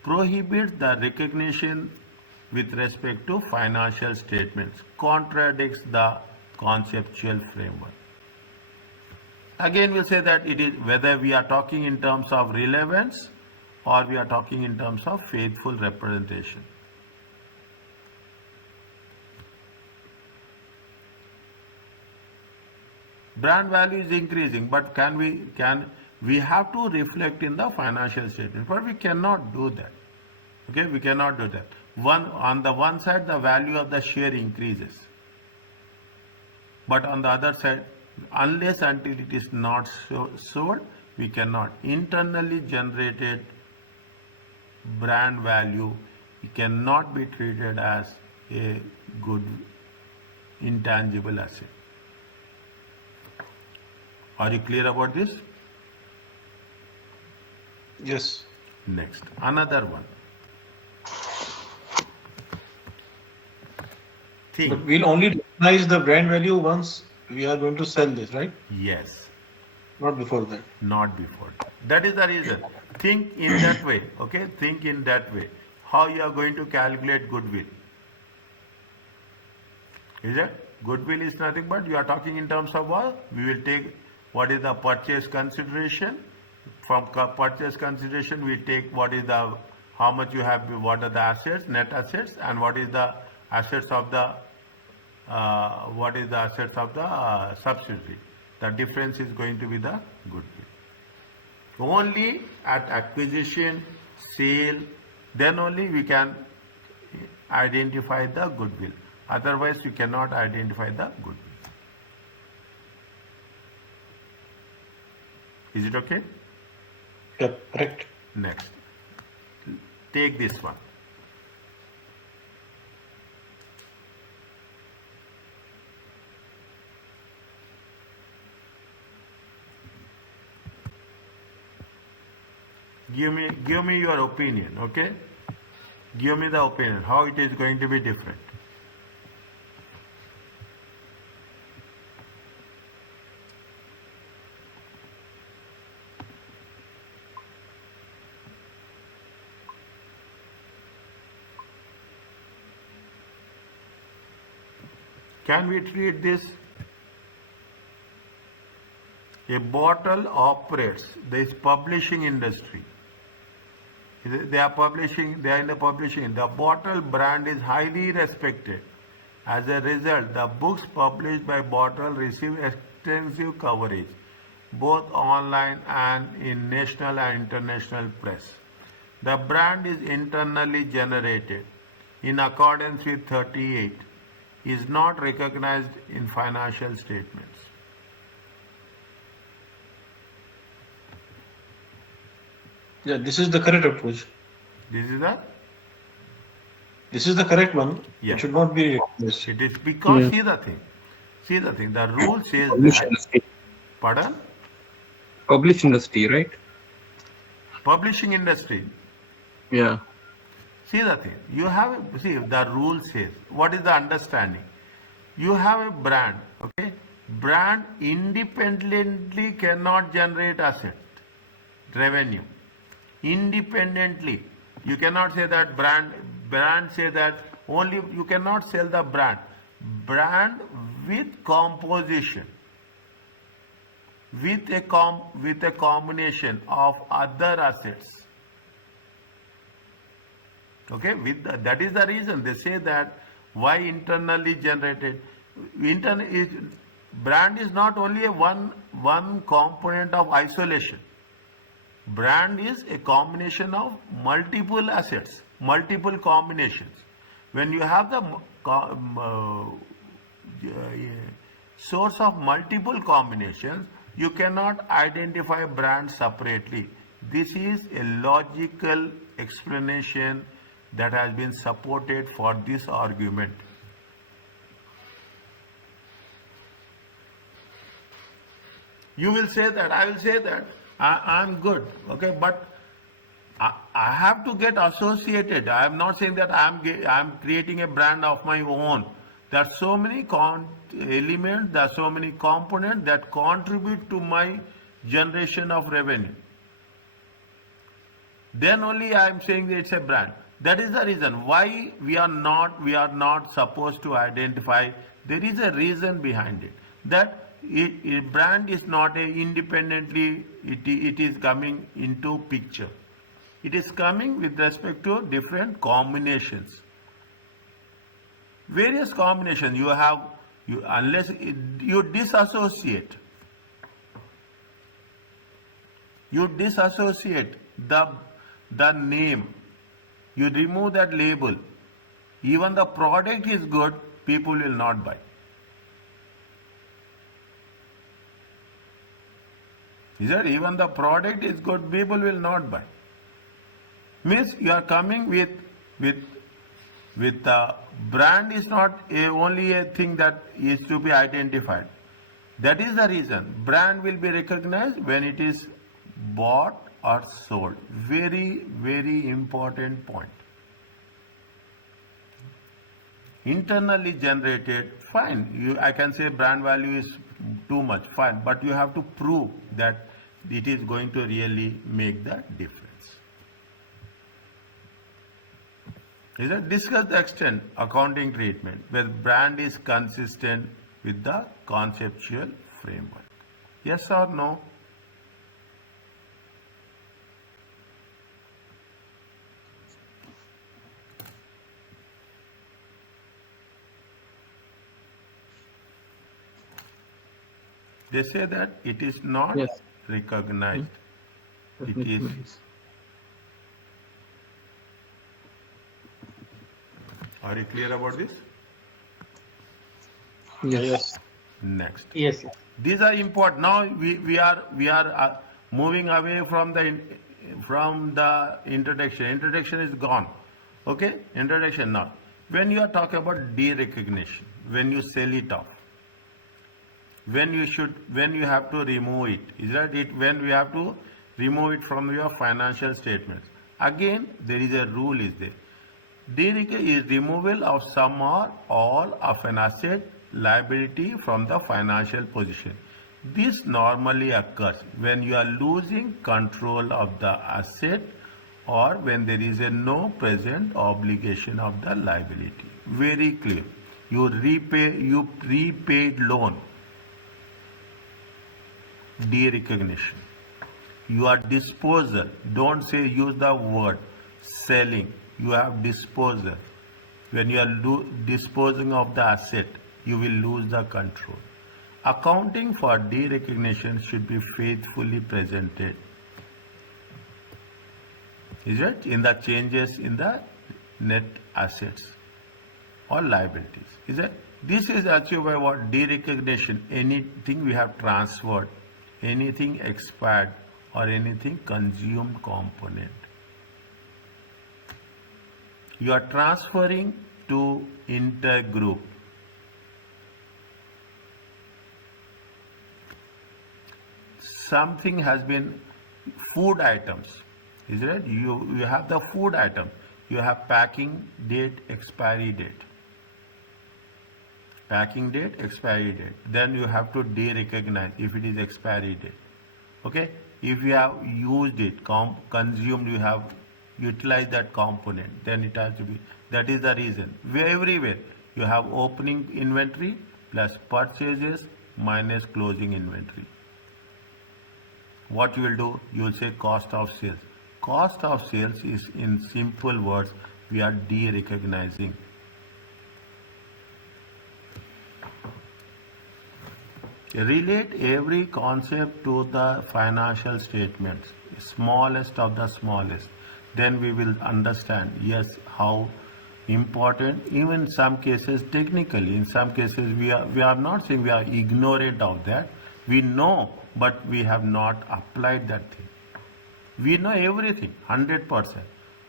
prohibits the recognition with respect to financial statements, contradicts the conceptual framework. Again, we'll say that it is whether we are talking in terms of relevance or we are talking in terms of faithful representation. Brand value is increasing, but we have to reflect in the financial statement, but we cannot do that. Okay, we cannot do that. On the one side, the value of the share increases, but on the other side, unless until it is not sold, we cannot. Internally generated brand value, it cannot be treated as a good intangible asset. Are you clear about this? Yes. Next, another one. But we'll only recognize the brand value once we are going to sell this, right? Yes. Not before that. Not before. That is the reason. Think in that way. Okay? Think in that way. How you are going to calculate goodwill. Is it? Goodwill is nothing but you are talking in terms of what? We will take what is the purchase consideration. From purchase consideration, we take what is the, how much you have, what are the assets, net assets, and what is the assets of the, subsidiary. The difference is going to be the goodwill. Only at acquisition, sale, then only we can identify the goodwill. Otherwise, we cannot identify the goodwill. Is it okay? Yep, correct. Next. Take this one. Give me your opinion, okay? Give me the opinion, how it is going to be different. Can we treat this? A bottle operates, this publishing industry. They are in the publishing. The bottle brand is highly respected. As a result, the books published by Bottle receive extensive coverage, both online and in national and international press. The brand is internally generated in accordance with 38 is not recognized in financial statements. Yeah, this is the correct approach. This is the correct one. Yeah. It should not be recognized. It is because Yeah. see the thing, the rule says Publish that, industry. pardon? Publish industry, right? Publishing industry. Yeah. See the thing, see the rule says, what is the understanding? You have a brand, okay? Brand independently cannot generate asset, revenue. Independently. You cannot say that brand say that only, you cannot sell the brand. Brand with composition, with a combination of other assets. Okay, that is the reason they say that why internally generated. Brand is not only a one component of isolation. Brand is a combination of multiple assets, multiple combinations. When you have the source of multiple combinations, you cannot identify brand separately. This is a logical explanation that has been supported for this argument. You will say that, I will say that, I'm good, okay, but I have to get associated. I am not saying that I am creating a brand of my own. There are so many elements, there are so many components that contribute to my generation of revenue. Then only I am saying that it's a brand. That is the reason why we are not supposed to identify. There is a reason behind it. That brand is not independently, it is coming into picture. It is coming with respect to different combinations. Various combinations you have, unless you disassociate. You disassociate the name. You remove that label. Even the product is good, people will not buy. Is that even the product is good, people will not buy. Means you are coming with the brand is not only a thing that is to be identified. That is the reason brand will be recognized when it is bought or sold. Very, very important point. Internally generated, fine. I can say brand value is too much, fine. But you have to prove that it is going to really make the difference. Is that discuss the extent accounting treatment where brand is consistent with the conceptual framework. Yes or no? They say that it is not Yes. recognized. It is. Nice. Are you clear about this? Yes. Next. Yes. These are important. Now we are moving away from the introduction. Introduction is gone. Okay, introduction now. When you are talking about derecognition, when you sell it off, when you have to remove it, is that it? When we have to remove it from your financial statements. Again, there is a rule is there. Derecognition is removal of some or all of an asset liability from the financial position. This normally occurs when you are losing control of the asset or when there is a no present obligation of the liability. Very clear. You repaid loan. Derecognition. Your disposal. Don't say use the word selling. You have disposal. When you are disposing of the asset, you will lose the control. Accounting for derecognition should be faithfully presented. Is it? In the changes in the net assets or liabilities. Is it? This is achieved by what? Derecognition. Anything we have transferred, anything expired, or anything consumed component. You are transferring to intergroup. Something has been food items, is it? You have the food item. You have packing date, expiry date. Packing date, expiry date. Then you have to de-recognize if it is expiry date. Okay? If you have used it, consumed, you have utilized that component, then it has to be. That is the reason. Everywhere you have opening inventory plus purchases minus closing inventory. What you will do? You will say cost of sales. Cost of sales is, in simple words, we are de-recognizing. Relate every concept to the financial statements, smallest of the smallest. Then we will understand, yes, how important, even in some cases technically, in some cases we are not saying we are ignorant of that. We know, but we have not applied that thing. We know everything, 100%.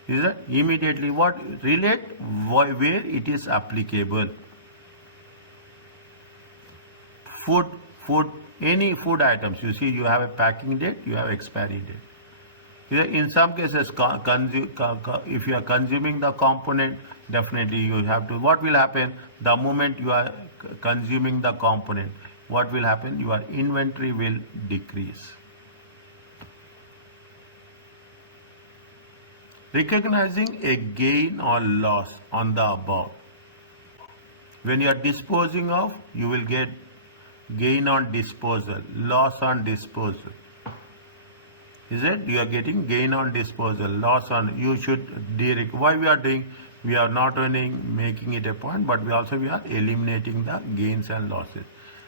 Is that immediately what? Relate where it is applicable. Food, any food items, you see, you have a packing date, you have expiry date. In some cases, if you are consuming the component, definitely you have to. What will happen the moment you are consuming the component? What will happen? Your inventory will decrease. Recognizing a gain or loss on the above. When you are disposing of, you will get gain on disposal, loss on disposal. Is it? You are getting gain on disposal, loss on. You should direct. Why we are doing? We are not only making it a point, but we are eliminating the gains and losses.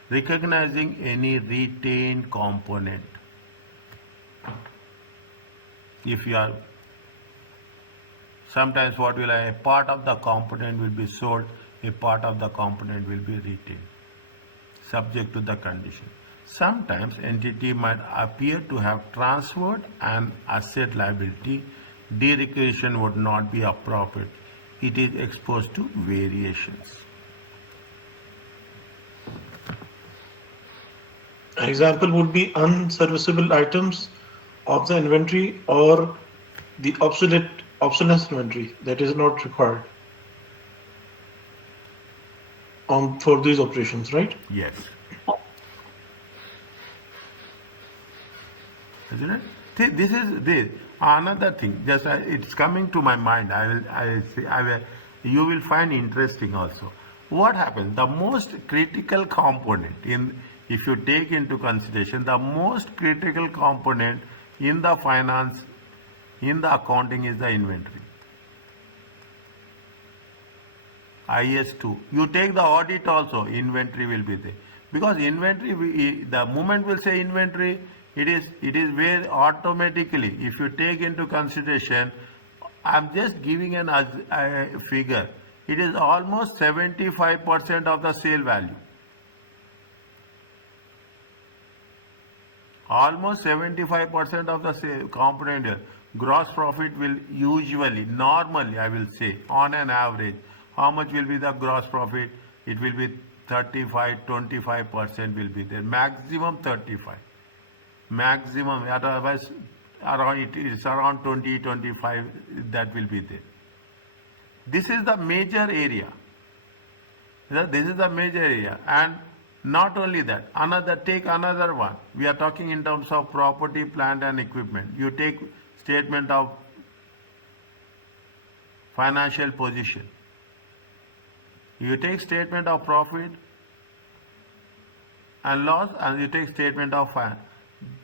Recognizing any retained component. If you are, sometimes what will a part of the component will be sold, a part of the component will be retained, subject to the condition. Sometimes entity might appear to have transferred an asset liability. Derecognition would not be appropriate. It is exposed to variations. An example would be unserviceable items of the inventory or the obsolescence inventory that is not required for these operations, right? Yes. Isn't it? This is another thing. Just it's coming to my mind. You will find interesting also. What happens? The most critical component if you take into consideration, the most critical component in the finance, in the accounting is the inventory. IS2. You take the audit also, inventory will be there. Because inventory, the moment we'll say inventory, it is where automatically, if you take into consideration, I'm just giving a figure. It is almost 75% of the sale value. Almost 75% of the sale component. Gross profit will usually, normally I will say, on an average, how much will be the gross profit? It will be 25% will be there. Maximum 35. Maximum, otherwise it is around 20-25 that will be there. This is the major area. This is the major area. And not only that, take another one. We are talking in terms of property, plant and equipment. You take statement of financial position. You take statement of profit and loss, and you take statement of finance.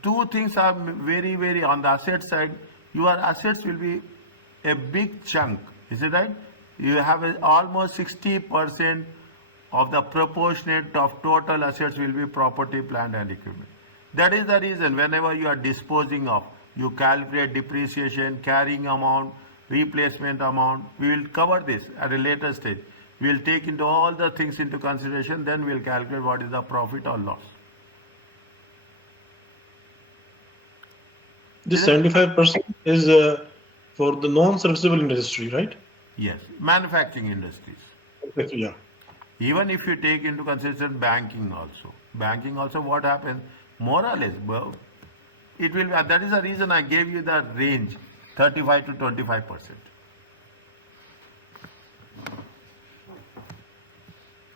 Two things are very, very on the asset side. Your assets will be a big chunk. Is it right? You have almost 60% of the proportionate of total assets will be property, plant and equipment. That is the reason whenever you are disposing of, you calculate depreciation, carrying amount, replacement amount. We will cover this at a later stage. We'll take into all the things into consideration, then we'll calculate what is the profit or loss. This 75% is for the non-serviceable industry, right? Yes, manufacturing industries. Yeah. Even if you take into consideration banking also what happens, more or less, it will be, that is the reason I gave you the range, 35 to 25%.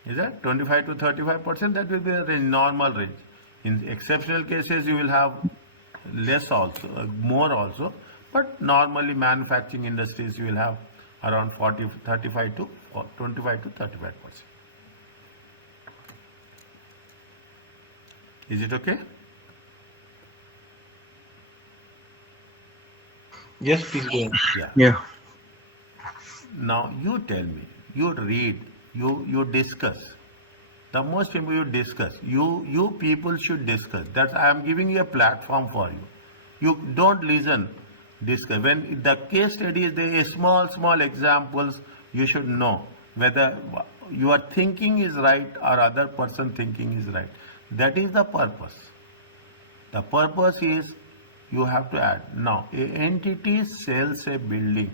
Is that 25 to 35%? That will be a range, normal range. In exceptional cases, you will have less also, more also, but normally manufacturing industries you will have around 35 to 35%. Is it okay? Yes, please go on. Yeah. Yeah. Now you tell me, you read, you discuss. The most important, you discuss. You people should discuss. That I am giving you a platform for you. You don't listen, discuss. When the case study is there, small examples, you should know whether your thinking is right or other person thinking is right. That is the purpose. The purpose is you have to add. Now, an entity sells a building.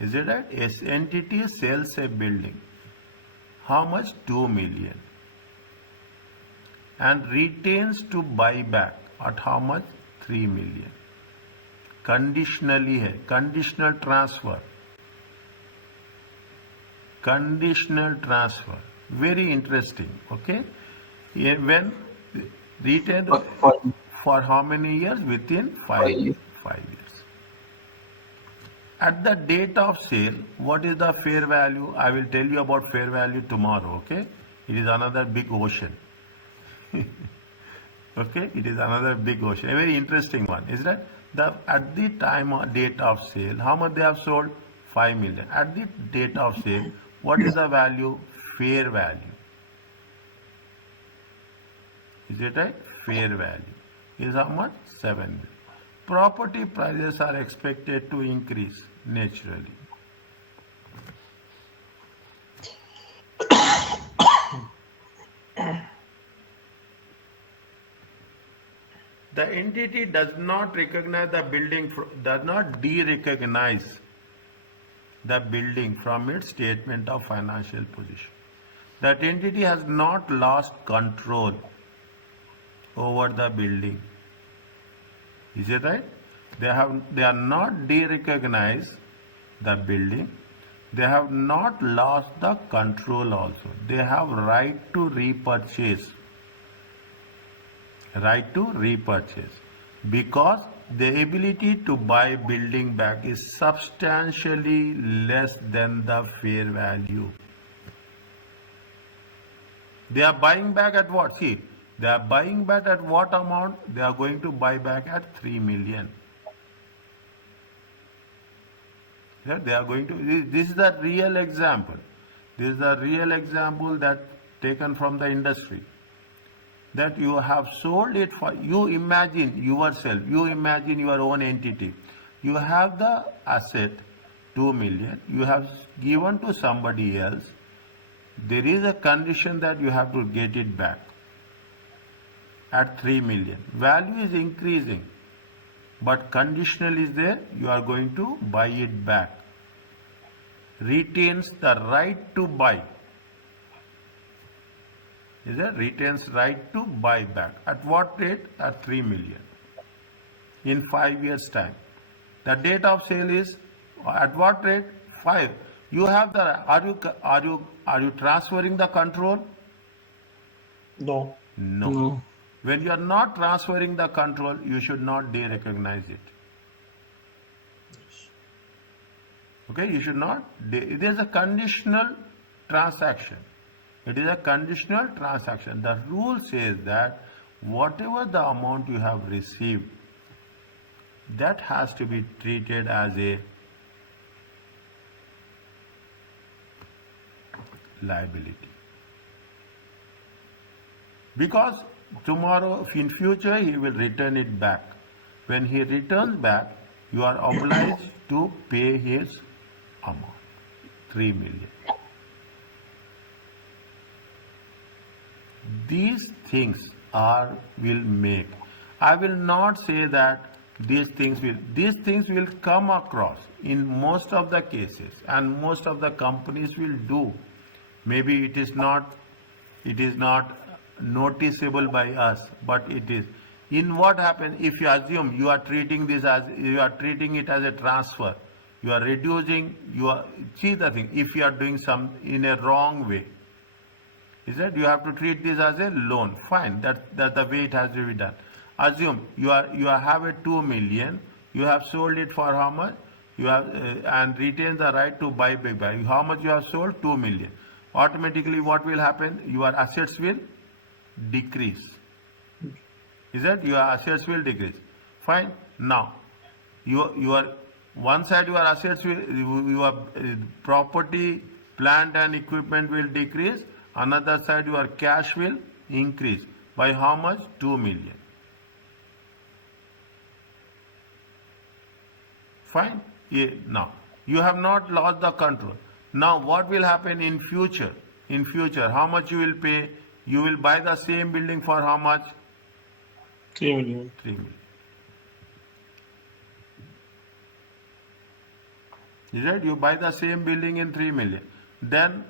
Is it right? An entity sells a building. How much? 2 million. And retains to buy back at how much? 3 million. Conditionally है, conditional transfer. Conditional transfer. Very interesting. Okay. When retained for how many years? Within 5 years. 5 years. At the date of sale, what is the fair value? I will tell you about fair value tomorrow, okay? It is another big ocean. Okay, it is another big ocean. A very interesting one. Is that at the time or date of sale, how much they have sold? 5 million. At the date of sale, what is the value? Fair value. Is it right? Fair value. Is how much? 7 million. Property prices are expected to increase naturally. The entity does not recognize the building, does not de-recognize the building from its statement of financial position. That entity has not lost control over the building. Is it right? They are not de-recognize the building. They have not lost the control also. They have right to repurchase. Right to repurchase. Because the ability to buy building back is substantially less than the fair value. They are buying back at what? See, they are buying back at what amount? They are going to buy back at 3 million. Yeah, they are going to, this is the real example. This is the real example that taken from the industry. That you have sold it for, you imagine yourself, you imagine your own entity. You have the asset, 2 million, you have given to somebody else. There is a condition that you have to get it back at 3 million. Value is increasing, but conditional is there, you are going to buy it back. Retains the right to buy. Is it? Retains right to buy back. At what rate? At 3 million. In 5 years' time. The date of sale is at what rate? 5. You have the, are you transferring the control? No. No. When you are not transferring the control, you should not de-recognize it. Okay, you should not. It is a conditional transaction. It is a conditional transaction. The rule says that whatever the amount you have received, that has to be treated as a liability. Because tomorrow, in future, he will return it back. When he returns back, you are obliged to pay his amount. 3 million. These things will make. I will not say that these things will come across in most of the cases, and most of the companies will do. Maybe it is not noticeable by us, but it is. In what happens if you assume you are treating it as a transfer, you are reducing, see the thing, if you are doing some in a wrong way, is that you have to treat this as a loan. Fine, that's the way it has to be done. Assume you have a 2 million, you have sold it for how much? You have and retain the right to buy back by how much you have sold? 2 million. Automatically what will happen? Your assets will decrease. Is that your assets will decrease? Fine. Now your one side your assets will, your property, plant and equipment will decrease. Another side your cash will increase by how much? 2 million. Fine. Now you have not lost the control. Now what will happen in future? In future, how much you will pay? You will buy the same building for how much? 3 million. 3 million. Is that you buy the same building in 3 million? Then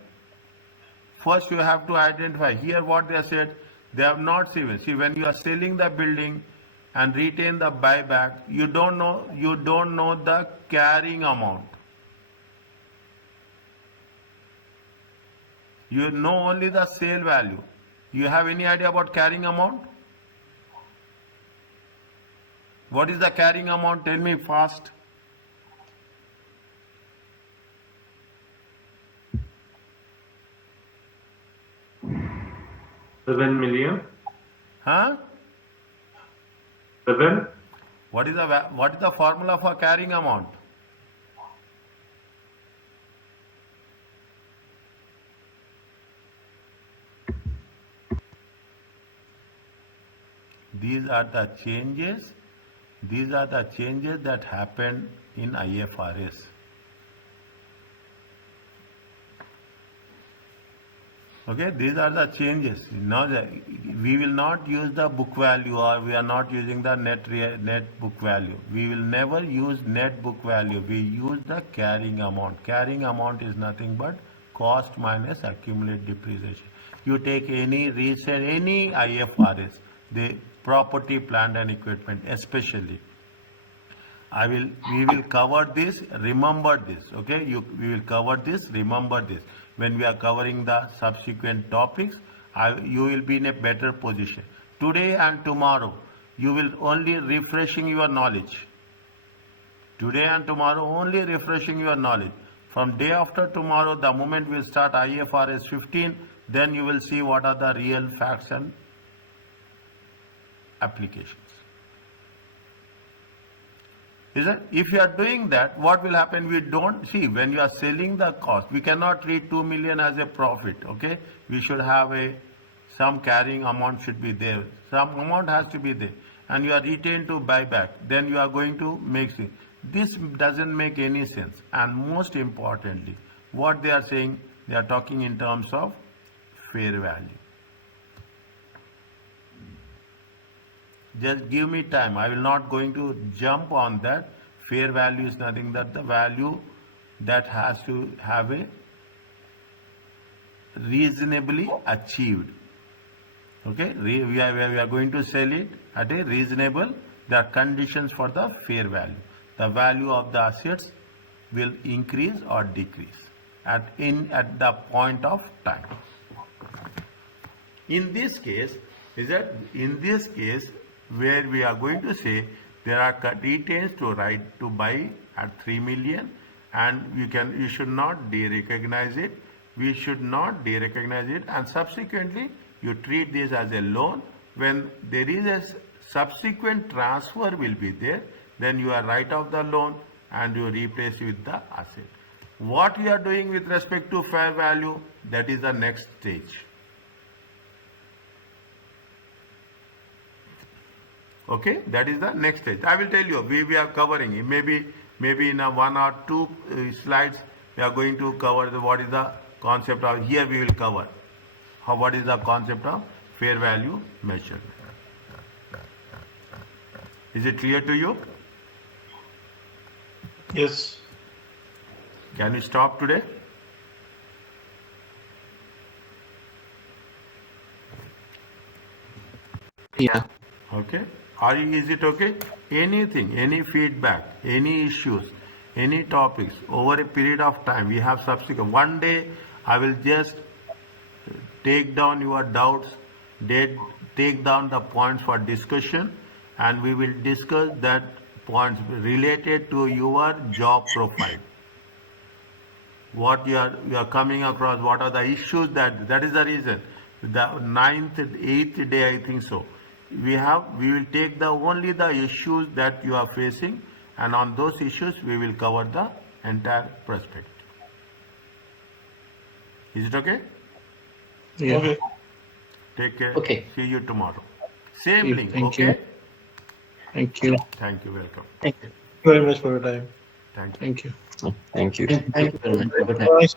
first you have to identify here what they said. They have not seen. See, when you are selling the building and retain the buyback, you don't know the carrying amount. You know only the sale value. You have any idea about carrying amount? What is the carrying amount? Tell me fast. $7 million. Huh? 7. What is the formula for carrying amount? These are the changes that happened in IFRS. Okay, these are the changes. Now we will not use the book value, or we are not using the net book value. We will never use net book value. We use the carrying amount. Carrying amount is nothing but cost minus accumulated depreciation. You take any IFRS, the property, plant and equipment especially. We will cover this, remember this, okay? We will cover this, remember this. When we are covering the subsequent topics, you will be in a better position. Today and tomorrow, you will only refreshing your knowledge. Today and tomorrow, only refreshing your knowledge. From day after tomorrow, the moment we start IFRS 15, then you will see what are the real facts and applications. Is it? If you are doing that, what will happen? We don't see when you are selling the cost. We cannot treat 2 million as a profit. Okay, we should have some carrying amount should be there. Some amount has to be there, and you are retained to buy back. Then you are going to make it. This doesn't make any sense. And most importantly, what they are saying, they are talking in terms of fair value. Just give me time. I will not going to jump on that. Fair value is nothing but the value that has to have a reasonably achieved. Okay, we are going to sell it at a reasonable. There are conditions for the fair value. The value of the assets will increase or decrease at the point of time. In this case, where we are going to say there are retains to right to buy at 3 million, and you should not de-recognize it. We should not de-recognize it, and subsequently you treat this as a loan. When there is a subsequent transfer will be there, then you are write off the loan and you replace with the asset. What we are doing with respect to fair value, that is the next stage. Okay, that is the next stage. I will tell you, we are covering it. Maybe in a 1 or 2 slides, we are going to cover what is the concept of, here we will cover what is the concept of fair value measurement. Is it clear to you? Yes. Can we stop today? Yeah. Okay. Is it okay? Anything, any feedback, any issues, any topics over a period of time, we have subsequent. One day I will just take down your doubts, take down the points for discussion, and we will discuss that points related to your job profile. What you are coming across, what are the issues that is the reason. The 9th, 8th day, I think so. We will take only the issues that you are facing, and on those issues we will cover the entire perspective. Is it okay? Yeah. Okay. Take care. Okay. See you tomorrow. Same Yeah, link, thank okay? you. Thank you. Thank you, welcome. Thank you. Very much for your time. Thank you. Thank you. Thank you. Thank you very much. Good night. Nice.